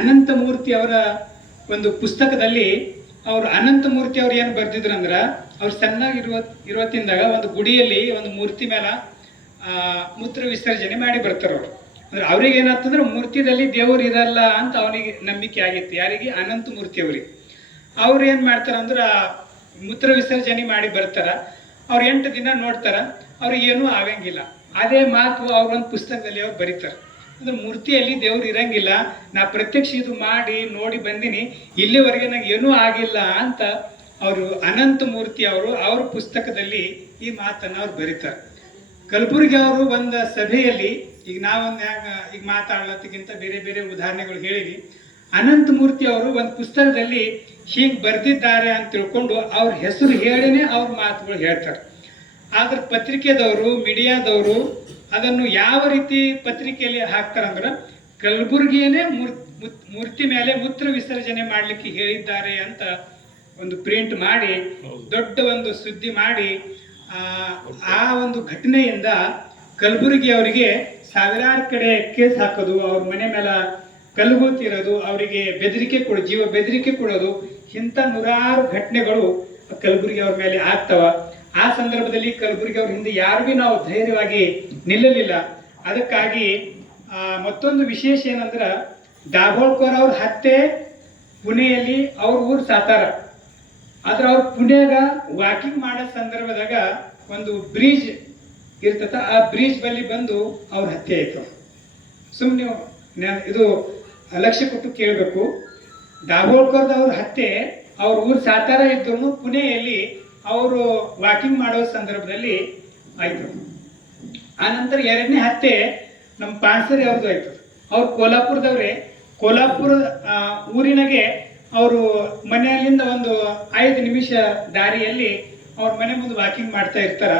ಅನಂತಮೂರ್ತಿ ಅವರ ಒಂದು ಪುಸ್ತಕದಲ್ಲಿ ಅವರು ಅನಂತಮೂರ್ತಿ ಅವ್ರು ಏನು ಬರ್ದಿದ್ರು ಅಂದ್ರೆ, ಅವ್ರು ಸಣ್ಣಾಗಿ ಇರುವತ್ತಿಂದಾಗ ಒಂದು ಗುಡಿಯಲ್ಲಿ ಒಂದು ಮೂರ್ತಿ ಮೇಲೆ ಮೂತ್ರ ವಿಸರ್ಜನೆ ಮಾಡಿ ಬರ್ತಾರೆ ಅವರು. ಅಂದ್ರೆ ಅವ್ರಿಗೆ ಏನಾಗ್ತಂದ್ರೆ ಮೂರ್ತಿದಲ್ಲಿ ದೇವರು ಇರಲ್ಲ ಅಂತ ಅವನಿಗೆ ನಂಬಿಕೆ ಆಗಿತ್ತು. ಯಾರಿಗೆ? ಅನಂತಮೂರ್ತಿ ಅವ್ರಿಗೆ. ಅವ್ರು ಏನು ಮಾಡ್ತಾರ ಅಂದ್ರೆ ಮೂತ್ರ ವಿಸರ್ಜನೆ ಮಾಡಿ ಬರ್ತಾರ. ಅವ್ರು 8 ದಿನ ನೋಡ್ತಾರ, ಅವ್ರಿಗೆ ಏನೂ ಆಗಂಗಿಲ್ಲ. ಅದೇ ಮಾತು ಅವ್ರೊಂದು ಪುಸ್ತಕದಲ್ಲಿ ಅವ್ರು ಬರೀತಾರೆ. ಅಂದ್ರೆ ಮೂರ್ತಿಯಲ್ಲಿ ದೇವ್ರು ಇರಂಗಿಲ್ಲ, ನಾ ಪ್ರತ್ಯಕ್ಷ ಇದು ಮಾಡಿ ನೋಡಿ ಬಂದಿನಿ, ಇಲ್ಲಿವರೆಗೆ ನಂಗೆ ಏನೂ ಆಗಿಲ್ಲ ಅಂತ ಅವರು ಅನಂತಮೂರ್ತಿ ಅವರು ಅವ್ರ ಪುಸ್ತಕದಲ್ಲಿ ಈ ಮಾತನ್ನು ಅವ್ರು ಬರೀತಾರೆ. ಕಲಬುರ್ಗಿ ಅವರು ಒಂದು ಸಭೆಯಲ್ಲಿ, ಈಗ ನಾವೊಂದು ಈಗ ಮಾತಾಡೋದಕ್ಕಿಂತ ಬೇರೆ ಬೇರೆ ಉದಾಹರಣೆಗಳು ಹೇಳಿವಿ, ಅನಂತಮೂರ್ತಿ ಅವರು ಒಂದು ಪುಸ್ತಕದಲ್ಲಿ ಹೀಗೆ ಬರೆದಿದ್ದಾರೆ ಅಂತ ತಿಳ್ಕೊಂಡು ಅವ್ರ ಹೆಸರು ಹೇಳಿನೇ ಅವ್ರ ಮಾತುಗಳು ಹೇಳ್ತಾರೆ. ಆದ್ರೆ ಪತ್ರಿಕೆದವರು, ಮೀಡಿಯಾದವರು ಅದನ್ನು ಯಾವ ರೀತಿ ಪತ್ರಿಕೆಯಲ್ಲಿ ಹಾಕ್ತಾರಂದ್ರೆ ಕಲಬುರಗಿಯೇ ಮೂರ್ತಿ ಮೇಲೆ ಮೂತ್ರ ವಿಸರ್ಜನೆ ಮಾಡಲಿಕ್ಕೆ ಹೇಳಿದ್ದಾರೆ ಅಂತ ಒಂದು ಪ್ರಿಂಟ್ ಮಾಡಿ ದೊಡ್ಡ ಒಂದು ಸುದ್ದಿ ಮಾಡಿ ಆ ಒಂದು ಘಟನೆಯಿಂದ ಕಲಬುರಗಿ ಅವರಿಗೆ ಸಾವಿರಾರು ಕಡೆ ಕೇಸ್ ಹಾಕೋದು, ಅವ್ರ ಮನೆ ಮೇಲೆ ಕಲ್ಲುಗೂತಿರೋದು, ಅವರಿಗೆ ಬೆದರಿಕೆ ಕೊಡೋದು, ಜೀವ ಬೆದರಿಕೆ ಕೊಡೋದು, ಇಂಥ ನೂರಾರು ಘಟನೆಗಳು ಕಲಬುರಗಿ ಅವ್ರ ಮೇಲೆ ಆಗ್ತಾವ. ಆ ಸಂದರ್ಭದಲ್ಲಿ ಕಲಬುರಗಿ ಅವ್ರ ಹಿಂದೆ ಯಾರಿಗೂ ನಾವು ಧೈರ್ಯವಾಗಿ ನಿಲ್ಲಲಿಲ್ಲ. ಅದಕ್ಕಾಗಿ ಮತ್ತೊಂದು ವಿಶೇಷ ಏನಂದ್ರೆ ದಾಭೋಳ್ಕರ್ ಅವ್ರ ಹತ್ಯೆ ಪುಣೆಯಲ್ಲಿ, ಅವ್ರ ಊರು ಸಾತಾರ. ಆದ್ರೆ ಅವ್ರು ಪುಣ್ಯಾಗ ವಾಕಿಂಗ್ ಮಾಡೋ ಸಂದರ್ಭದಾಗ ಒಂದು ಬ್ರಿಡ್ಜ್ ಇರ್ತದ, ಆ ಬ್ರಿಡ್ಜ್ ಬಳಿ ಬಂದು ಅವ್ರ ಹತ್ಯೆ ಆಯ್ತು. ಸುಮ್ಮನೆ ಇದು ಲಕ್ಷ್ಯ ಕೊಟ್ಟು ಕೇಳಬೇಕು. ದಾಭೋಳ್ಕರ್ದವ್ರ ಹತ್ಯೆ ಅವ್ರ ಊರು ಸಾತಾರ ಇದ್ರು ಪುಣೆಯಲ್ಲಿ ಅವರು ವಾಕಿಂಗ್ ಮಾಡೋ ಸಂದರ್ಭದಲ್ಲಿ ಆಯ್ತು. ಆ ನಂತರ ಎರಡನೇ ಹತ್ಯೆ ನಮ್ಮ ಪಾನ್ಸರಿ ಅವ್ರದ್ದು ಆಯ್ತು. ಅವ್ರು ಕೋಲ್ಹಾಪುರದವ್ರೆ. ಕೋಲ್ಹಾಪುರ ಊರಿನಾಗೆ ಅವರು ಮನೆಯಲ್ಲಿಂದ ಒಂದು 5 ನಿಮಿಷ ದಾರಿಯಲ್ಲಿ ಅವ್ರ ಮನೆ ಮುಂದೆ ವಾಕಿಂಗ್ ಮಾಡ್ತಾ ಇರ್ತಾರ.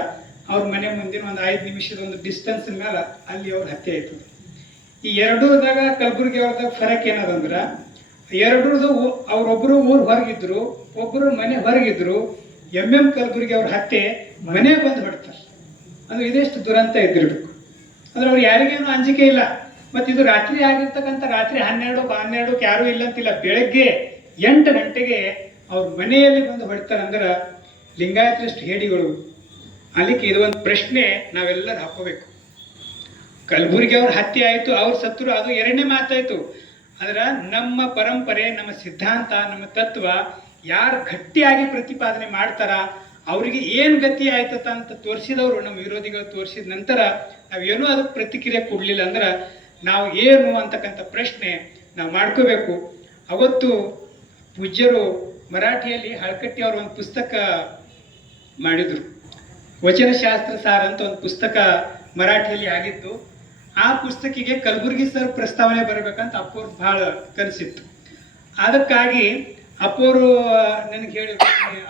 ಅವ್ರ ಮನೆ ಮುಂದಿನ ಒಂದು 5 ನಿಮಿಷದ ಒಂದು ಡಿಸ್ಟೆನ್ಸ್ ಮೇಲೆ ಅಲ್ಲಿ ಅವ್ರ ಹತ್ಯೆ ಆಯ್ತು. ಈ ಎರಡೂದಾಗ ಕಲಬುರಗಿ ಅವ್ರದಾಗ ಫರಕ್ ಏನದಂದ್ರ ಎರಡರದು ಅವ್ರೊಬ್ರು ಊರು ಹೊರಗಿದ್ರು, ಒಬ್ಬರು ಮನೆ ಹೊರಗಿದ್ರು. ಕಲಬುರಗಿ ಅವ್ರ ಹತ್ಯೆ ಮನೆ ಬಂದು ಹೊಡ್ತಾರೆ. ಅಂದ್ರೆ ಇದೆಷ್ಟು ದುರಂತ ಇದ್ದಿರ್ಬೇಕು. ಅಂದ್ರೆ ಅವ್ರು ಯಾರಿಗೇನು ಅಂಜಿಕೆ ಇಲ್ಲ. ಮತ್ತೆ ಇದು ರಾತ್ರಿ ಆಗಿರ್ತಕ್ಕಂಥ ರಾತ್ರಿ 12 ಯಾರೂ ಇಲ್ಲ ಅಂತಿಲ್ಲ. ಬೆಳಗ್ಗೆ 8 ಗಂಟೆಗೆ ಅವ್ರ ಮನೆಯಲ್ಲಿ ಬಂದು ಹೊಡ್ತಾರಂದ್ರೆ ಲಿಂಗಾಯತರಷ್ಟು ಹೇಡಿಗಳು. ಅಲ್ಲಿಗೆ ಇದು ಒಂದು ಪ್ರಶ್ನೆ ನಾವೆಲ್ಲರೂ ಹಾಕೋಬೇಕು. ಕಲಬುರಗಿ ಅವ್ರ ಹತ್ಯೆ ಆಯ್ತು, ಅವ್ರ ಸತ್ರು, ಅದು ಎರಡನೇ ಮಾತಾಯ್ತು. ಆದ್ರೆ ನಮ್ಮ ಪರಂಪರೆ, ನಮ್ಮ ಸಿದ್ಧಾಂತ, ನಮ್ಮ ತತ್ವ ಯಾರು ಗಟ್ಟಿಯಾಗಿ ಪ್ರತಿಪಾದನೆ ಮಾಡ್ತಾರ ಅವರಿಗೆ ಏನು ಗತಿ ಆಯ್ತತ ಅಂತ ತೋರಿಸಿದವರು ನಮ್ಮ ವಿರೋಧಿಗಳು ತೋರಿಸಿದ ನಂತರ ನಾವೇನೂ ಅದಕ್ಕೆ ಪ್ರತಿಕ್ರಿಯೆ ಕೊಡಲಿಲ್ಲ ಅಂದ್ರೆ ನಾವು ಏನು ಅಂತಕ್ಕಂಥ ಪ್ರಶ್ನೆ ನಾವು ಮಾಡ್ಕೋಬೇಕು. ಅವತ್ತು ಪೂಜ್ಯರು ಮರಾಠಿಯಲ್ಲಿ ಹಳಕಟ್ಟಿ ಅವರು ಒಂದು ಪುಸ್ತಕ ಮಾಡಿದರು, ವಚನಶಾಸ್ತ್ರ ಸಾರ ಅಂತ ಒಂದು ಪುಸ್ತಕ ಮರಾಠಿಯಲ್ಲಿ ಆಗಿತ್ತು. ಆ ಪುಸ್ತಕಿಗೆ ಕಲಬುರ್ಗಿ ಸರ್ ಪ್ರಸ್ತಾವನೆ ಬರಬೇಕಂತ ಅಪ್ಪೋರು ಭಾಳ ಕನಸಿತ್ತು. ಅದಕ್ಕಾಗಿ ಅಪ್ಪೋರು ನನಗೆ ಹೇಳಿ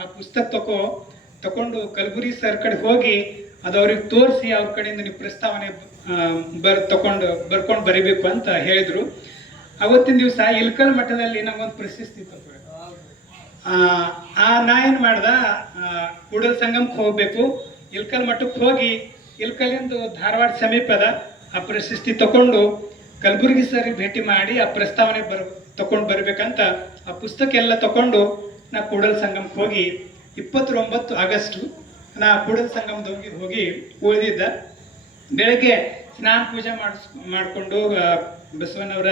ಆ ಪುಸ್ತಕ ತಗೊಂಡು ಕಲಬುರ್ಗಿ ಸರ್ ಕಡೆ ಹೋಗಿ ಅದು ಅವ್ರಿಗೆ ತೋರಿಸಿ ಅವ್ರ ಕಡೆಯಿಂದ ನೀವು ಪ್ರಸ್ತಾವನೆ ಬರ್ಕೊಂಡು ಬರೀಬೇಕು ಅಂತ ಹೇಳಿದರು. ಅವತ್ತಿನ ದಿವಸ ಇಲ್ಕಲ್ ಮಠದಲ್ಲಿ ನಮಗೊಂದು ಪ್ರಶಸ್ತಿ ತಗೋಬೇಕು. ನಾ ಏನು ಮಾಡ್ದ, ಕೂಡಲ ಸಂಗಮಕ್ಕೆ ಹೋಗಬೇಕು, ಇಲ್ಕಲ್ ಮಠಕ್ಕೆ ಹೋಗಿ ಇಲ್ಕಲ್ಲಿಂದು ಧಾರವಾಡ ಸಮೀಪದ ಆ ಪ್ರಶಸ್ತಿ ತಗೊಂಡು ಕಲಬುರ್ಗಿ ಸರಿಗೆ ಭೇಟಿ ಮಾಡಿ ಆ ಪ್ರಸ್ತಾವನೆ ತಗೊಂಡು ಬರ್ಬೇಕಂತ ಆ ಪುಸ್ತಕ ಎಲ್ಲ ತಗೊಂಡು ನಾ ಕೂಡಲ ಸಂಗಮಕ್ಕೆ ಹೋಗಿ 29 ಆಗಸ್ಟ್ ನಾ ಕೂಡಲ ಸಂಗಮದೋಗಿ ಹೋಗಿ ಉಳಿದಿದ್ದ. ಬೆಳಗ್ಗೆ ಸ್ನಾನ ಪೂಜೆ ಮಾಡಿಕೊಂಡು ಬಸವಣ್ಣವರ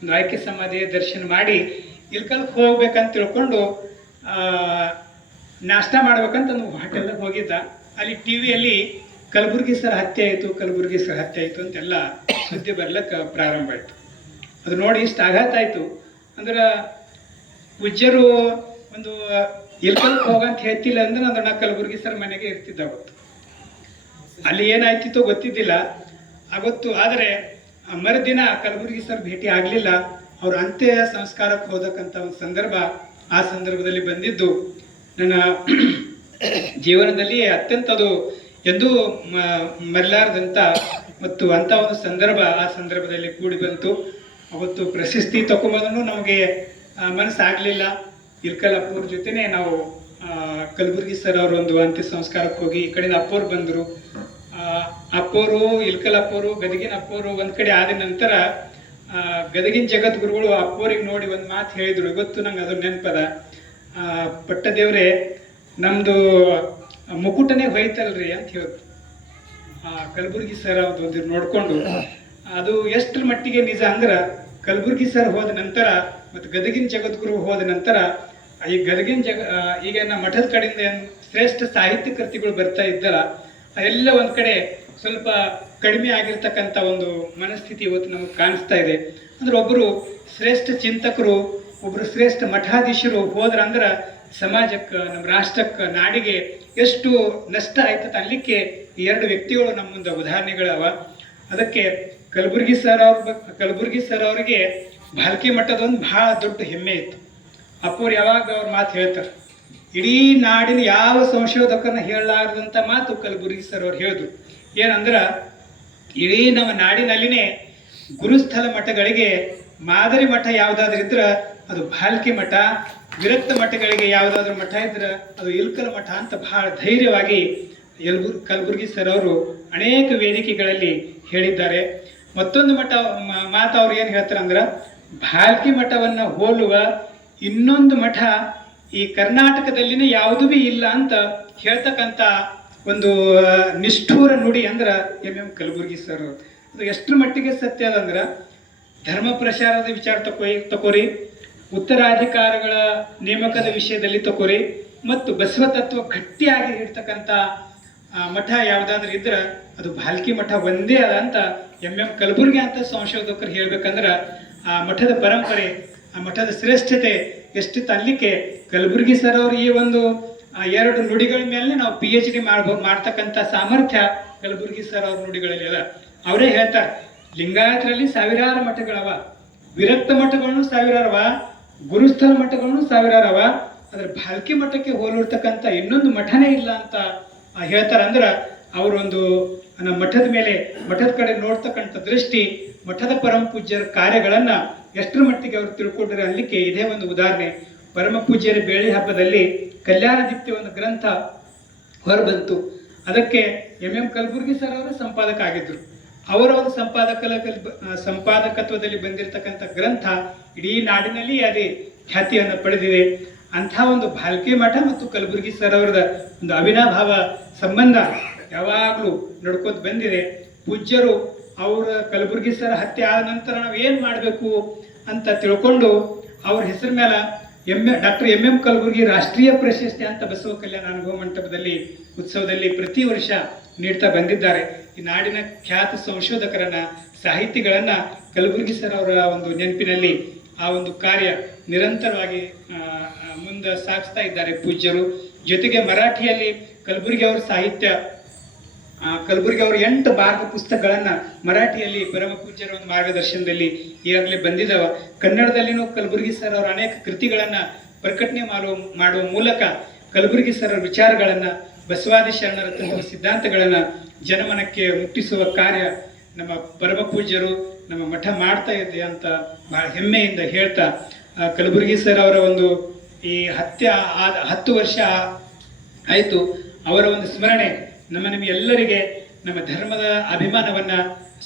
ಒಂದು ಆಯ್ಕೆ ಸಮಾಧಿಯ ದರ್ಶನ ಮಾಡಿ ಇಲ್ಕಲ್ಗೆ ಹೋಗ್ಬೇಕಂತ ತಿಳ್ಕೊಂಡು ನಾಷ್ಟ ಮಾಡ್ಬೇಕಂತ ಒಂದು ಹೋಟೆಲ್ದಾಗ ಹೋಗಿದ್ದ. ಅಲ್ಲಿ ಟಿವಿಯಲ್ಲಿ ಕಲಬುರ್ಗಿ ಸರ್ ಹತ್ಯೆ ಆಯಿತು, ಕಲಬುರ್ಗಿ ಸರ್ ಹತ್ಯೆ ಆಯಿತು ಅಂತೆಲ್ಲ ಸುದ್ದಿ ಬರ್ಲಿಕ್ಕೆ ಪ್ರಾರಂಭ ಆಯಿತು. ಅದು ನೋಡಿ ಇಷ್ಟು ಆಘಾತ ಆಯಿತು. ಅಂದ್ರೆ ಪೂಜ್ಯರು ಒಂದು ಇಲ್ಕಲ್ಗೆ ಹೋಗಂತ ಹೇಳ್ತಿಲ್ಲ ಅಂದ್ರೆ ಅಂದ್ರೆ ನಾ ಕಲಬುರ್ಗಿ ಸರ್ ಮನೆಗೆ ಇರ್ತಿದ್ದ. ಅವತ್ತು ಅಲ್ಲಿ ಏನಾಯ್ತಿತ್ತೋ ಗೊತ್ತಿದ್ದಿಲ್ಲ ಆವತ್ತು. ಆದರೆ ಮರುದಿನ ಕಲಬುರ್ಗಿ ಸರ್ ಭೇಟಿ ಆಗಲಿಲ್ಲ. ಅವ್ರ ಅಂತ್ಯ ಸಂಸ್ಕಾರಕ್ಕೆ ಹೋದಕ್ಕಂಥ ಒಂದು ಸಂದರ್ಭ ಆ ಸಂದರ್ಭದಲ್ಲಿ ಬಂದಿದ್ದು ನನ್ನ ಜೀವನದಲ್ಲಿ ಅತ್ಯಂತ ಅದು ಎಂದೂ ಮರೆಲಾರದಂಥ ಮತ್ತು ಅಂಥ ಒಂದು ಸಂದರ್ಭ ಆ ಸಂದರ್ಭದಲ್ಲಿ ಕೂಡಿ ಬಂತು. ಅವತ್ತು ಪ್ರಶಸ್ತಿ ತಗೊಂಬಂದೂ ನಮಗೆ ಮನಸ್ಸಾಗಲಿಲ್ಲ. ಇಲ್ಕಲ್ ಅಪ್ಪೋರ ಜೊತೆನೇ ನಾವು ಕಲಬುರ್ಗಿ ಸರ್ ಅವರು ಒಂದು ಅಂತ್ಯ ಸಂಸ್ಕಾರಕ್ಕೆ ಹೋಗಿ ಈ ಕಡೆಯಿಂದ ಅಪ್ಪೋರು ಬಂದರು. ಅಪ್ಪೋರು, ಇಲ್ಕಲ್ ಅಪ್ಪೋರು, ಗದಗಿನ ಅಪ್ಪೋರು ಒಂದು ಕಡೆ ಆದ ನಂತರ ಗದಗಿನ ಜಗದ್ಗುರುಗಳು ಅಪ್ಪೋರಿಗೆ ನೋಡಿ ಒಂದು ಮಾತು ಹೇಳಿದರು. ಇವತ್ತು ನಂಗೆ ಅದು ನೆನಪದ. ಪಟ್ಟದೇವ್ರೆ, ನಮ್ಮದು ಮುಕುಟನೇ ಹೋಯ್ತಲ್ರಿ ಅಂತ ಹೇಳಿದ್ರು. ಕಲಬುರ್ಗಿ ಸರ್ ಅವ್ರದ್ದು ನೋಡಿಕೊಂಡು ಅದು ಎಷ್ಟರ ಮಟ್ಟಿಗೆ ನಿಜ ಅಂದ್ರೆ ಕಲಬುರ್ಗಿ ಸರ್ ಹೋದ ನಂತರ ಮತ್ತು ಗದಗಿನ ಜಗದ್ಗುರು ಹೋದ ನಂತರ ಈ ಗದಗಿನ ಈಗ ನಮ್ಮ ಮಠದ ಕಡೆಯಿಂದ ಏನು ಶ್ರೇಷ್ಠ ಸಾಹಿತ್ಯ ಕೃತಿಗಳು ಬರ್ತಾ ಇದ್ದಲ್ಲ ಅದೆಲ್ಲ ಒಂದು ಕಡೆ ಸ್ವಲ್ಪ ಕಡಿಮೆ ಆಗಿರ್ತಕ್ಕಂಥ ಒಂದು ಮನಸ್ಥಿತಿ ಇವತ್ತು ನಮಗೆ ಕಾಣಿಸ್ತಾ ಇದೆ. ಅಂದ್ರೆ ಒಬ್ಬರು ಶ್ರೇಷ್ಠ ಚಿಂತಕರು, ಒಬ್ಬರು ಶ್ರೇಷ್ಠ ಮಠಾಧೀಶರು ಹೋದ್ರಂದ್ರೆ ಸಮಾಜಕ್ಕೆ, ನಮ್ಮ ರಾಷ್ಟ್ರಕ್ಕೆ, ನಾಡಿಗೆ ಎಷ್ಟು ನಷ್ಟ ಆಯ್ತದ ಅಲ್ಲಿಕ್ಕೆ ಈ 2 ವ್ಯಕ್ತಿಗಳು ನಮ್ಮ ಮುಂದೆ ಉದಾಹರಣೆಗಳವ. ಅದಕ್ಕೆ ಕಲಬುರ್ಗಿ ಸರ್ ಅವರಿಗೆ ಭಾಲ್ಕಿ ಮಠದೊಂದು ಬಹಳ ದೊಡ್ಡ ಹೆಮ್ಮೆ ಇತ್ತು. ಅಪ್ಪವ್ರು ಯಾವಾಗ ಅವ್ರ ಮಾತು ಹೇಳ್ತಾರೆ, ಇಡೀ ನಾಡಿನ ಯಾವ ಸಂಶೋಧಕರನ್ನ ಹೇಳಲಾರದಂಥ ಮಾತು ಕಲಬುರ್ಗಿ ಸರ್ ಅವ್ರು ಹೇಳಿದ್ರು. ಏನಂದ್ರೆ ಇಡೀ ನಮ್ಮ ನಾಡಿನಲ್ಲಿನೇ ಗುರುಸ್ಥಳ ಮಠಗಳಿಗೆ ಮಾದರಿ ಮಠ ಯಾವುದಾದ್ರೂ ಇದ್ರೆ ಅದು ಭಾಲ್ಕಿ ಮಠ, ವಿರಕ್ತ ಮಠಗಳಿಗೆ ಯಾವುದಾದ್ರೂ ಮಠ ಇದ್ರೆ ಅದು ಇಲ್ಕಲ ಮಠ ಅಂತ ಬಹಳ ಧೈರ್ಯವಾಗಿ ಕಲಬುರ್ಗಿ ಸರ್ ಅವರು ಅನೇಕ ವೇದಿಕೆಗಳಲ್ಲಿ ಹೇಳಿದ್ದಾರೆ. ಮತ್ತೊಂದು ಮಾತು ಅವ್ರು ಏನು ಹೇಳ್ತಾರೆ ಅಂದ್ರೆ, ಭಾಲ್ಕಿ ಮಠವನ್ನು ಹೋಲುವ ಇನ್ನೊಂದು ಮಠ ಈ ಕರ್ನಾಟಕದಲ್ಲಿನೇ ಯಾವುದೂ ಇಲ್ಲ ಅಂತ ಹೇಳ್ತಕ್ಕಂಥ ಒಂದು ನಿಷ್ಠೂರ ನುಡಿ ಅಂದ್ರೆ ಎಂ ಕಲಬುರ್ಗಿ ಸರ್. ಅದು ಎಷ್ಟರ ಮಟ್ಟಿಗೆ ಸತ್ಯ ಅದಂದ್ರೆ, ಧರ್ಮ ಪ್ರಚಾರದ ವಿಚಾರ ತಕೋರಿ, ಉತ್ತರಾಧಿಕಾರಿಗಳ ನೇಮಕದ ವಿಷಯದಲ್ಲಿ ತಕೋರಿ, ಮತ್ತು ಬಸವ ತತ್ವ ಗಟ್ಟಿಯಾಗಿ ಇರ್ತಕ್ಕಂಥ ಮಠ ಯಾವುದಾದ್ರೂ ಇದ್ರೆ ಅದು ಭಾಲ್ಕಿ ಮಠ ಒಂದೇ ಅದ ಅಂತ ಎಂ ಕಲಬುರ್ಗಿ ಅಂತ ಸಂಶೋಧಕರು ಹೇಳ್ಬೇಕಂದ್ರೆ ಆ ಮಠದ ಪರಂಪರೆ, ಆ ಮಠದ ಶ್ರೇಷ್ಠತೆ ಎಷ್ಟಿತ್ತು ಅನ್ಲಿಕ್ಕೆ ಕಲಬುರ್ಗಿ ಸರ್ ಅವರು ಈ ಒಂದು 2 ನುಡಿಗಳ ಮೇಲೆ ನಾವು PhD ಮಾಡ್ತಕ್ಕಂಥ ಸಾಮರ್ಥ್ಯ ಕಲಬುರ್ಗಿ ಸರ್ ಅವ್ರ ನುಡಿಗಳಲ್ಲಿ ಅದ. ಅವರೇ ಹೇಳ್ತಾರೆ, ಲಿಂಗಾಯತರಲ್ಲಿ ಸಾವಿರಾರು ಮಠಗಳವ, ವಿರಕ್ತ ಮಠಗಳನ್ನು ಸಾವಿರಾರವ, ಗುರುಸ್ಥಳ ಮಠಗಳನ್ನು ಸಾವಿರಾರವ, ಆದ್ರೆ ಭಾಲ್ಕಿ ಮಠಕ್ಕೆ ಹೋಲಿರ್ತಕ್ಕಂಥ ಇನ್ನೊಂದು ಮಠನೇ ಇಲ್ಲ ಅಂತ ಹೇಳ್ತಾರೆ. ಅಂದ್ರೆ ಅವರೊಂದು ನಮ್ಮ ಮಠದ ಮೇಲೆ, ಮಠದ ಕಡೆ ನೋಡ್ತಕ್ಕಂಥ ದೃಷ್ಟಿ, ಮಠದ ಪರಮ ಪೂಜ್ಯರ ಕಾರ್ಯಗಳನ್ನ ಎಷ್ಟರ ಮಟ್ಟಿಗೆ ಅವರು ತಿಳ್ಕೊಂಡ್ರೆ ಅನ್ಲಿಕ್ಕೆ ಇದೇ ಒಂದು ಉದಾಹರಣೆ. ಪರಮ ಪೂಜ್ಯರ ಬೇಳಿ ಹಬ್ಬದಲ್ಲಿ ಕಲ್ಯಾಣ ದೀಪ್ತಿ ಒಂದು ಗ್ರಂಥ ಹೊರಬಂತು. ಅದಕ್ಕೆ ಎಂ ಕಲಬುರ್ಗಿ ಸರ್ ಅವರು ಸಂಪಾದಕ ಆಗಿದ್ರು. ಅವರ ಒಂದು ಸಂಪಾದಕತ್ವದಲ್ಲಿ ಬಂದಿರತಕ್ಕಂಥ ಗ್ರಂಥ ಇಡೀ ನಾಡಿನಲ್ಲಿ ಅದೇ ಖ್ಯಾತಿಯನ್ನು ಪಡೆದಿದೆ. ಅಂಥ ಒಂದು ಭಾಲ್ಕಿ ಮಠ ಮತ್ತು ಕಲಬುರ್ಗಿ ಸರ್ ಅವರದ ಒಂದು ಅವಿನಾಭಾವ ಸಂಬಂಧ ಯಾವಾಗಲೂ ನಡ್ಕೋತ ಬಂದಿದೆ. ಪೂಜ್ಯರು ಅವರ ಕಲಬುರ್ಗಿ ಸರ್ ಹತ್ಯೆ ಆದ ನಂತರ ನಾವು ಏನು ಮಾಡಬೇಕು ಅಂತ ತಿಳ್ಕೊಂಡು ಅವ್ರ ಹೆಸರು ಮೇಲೆ ಡಾಕ್ಟರ್ ಎಂ ಕಲಬುರ್ಗಿ ರಾಷ್ಟ್ರೀಯ ಪ್ರಶಸ್ತಿ ಅಂತ ಬಸವ ಕಲ್ಯಾಣ ಅನುಭವ ಮಂಟಪದಲ್ಲಿ ಉತ್ಸವದಲ್ಲಿ ಪ್ರತಿ ವರ್ಷ ನೀಡ್ತಾ ಬಂದಿದ್ದಾರೆ. ಈ ನಾಡಿನ ಖ್ಯಾತ ಸಂಶೋಧಕರನ್ನ, ಸಾಹಿತಿಗಳನ್ನ ಕಲಬುರ್ಗಿ ಸರ್ ಅವರ ಒಂದು ನೆನಪಿನಲ್ಲಿ ಆ ಒಂದು ಕಾರ್ಯ ನಿರಂತರವಾಗಿ ಮುಂದೆ ಸಾಗಿಸ್ತಾ ಇದ್ದಾರೆ ಪೂಜ್ಯರು. ಜೊತೆಗೆ ಮರಾಠಿಯಲ್ಲಿ ಕಲಬುರ್ಗಿ ಅವರ ಸಾಹಿತ್ಯ, ಕಲಬುರ್ಗಿ ಅವರು 8 ಭಾರತ ಪುಸ್ತಕಗಳನ್ನ ಮರಾಠಿಯಲ್ಲಿ ಪರಮ ಪೂಜ್ಯರ ಒಂದು ಮಾರ್ಗದರ್ಶನದಲ್ಲಿ ಈಗಾಗಲೇ ಬಂದಿದ್ದಾವ. ಕನ್ನಡದಲ್ಲಿನೂ ಕಲಬುರ್ಗಿ ಸರ್ ಅವರ ಅನೇಕ ಕೃತಿಗಳನ್ನ ಪ್ರಕಟಣೆ ಮಾಡುವ ಮೂಲಕ ಕಲಬುರ್ಗಿ ಸರ್ ಅವರ ವಿಚಾರಗಳನ್ನ, ಬಸವಾದಿ ಶರಣರ ತತ್ವ ಸಿದ್ಧಾಂತಗಳನ್ನ ಜನಮನಕ್ಕೆ ಮುಟ್ಟಿಸುವ ಕಾರ್ಯ ನಮ್ಮ ಪರಮ ಪೂಜ್ಯರು, ನಮ್ಮ ಮಠ ಮಾಡ್ತಾ ಇದೆ ಅಂತ ಬಹಳ ಹೆಮ್ಮೆಯಿಂದ ಹೇಳ್ತಾ, ಕಲಬುರ್ಗಿ ಸರ್ ಅವರ ಒಂದು ಈ ಹತ್ಯೆ ಆದ 10 ವರ್ಷ ಆಯಿತು. ಅವರ ಒಂದು ಸ್ಮರಣೆ ನಿಮ್ಮೆಲ್ಲರಿಗೆ ನಮ್ಮ ಧರ್ಮದ ಅಭಿಮಾನವನ್ನ,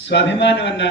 ಸ್ವಾಭಿಮಾನವನ್ನ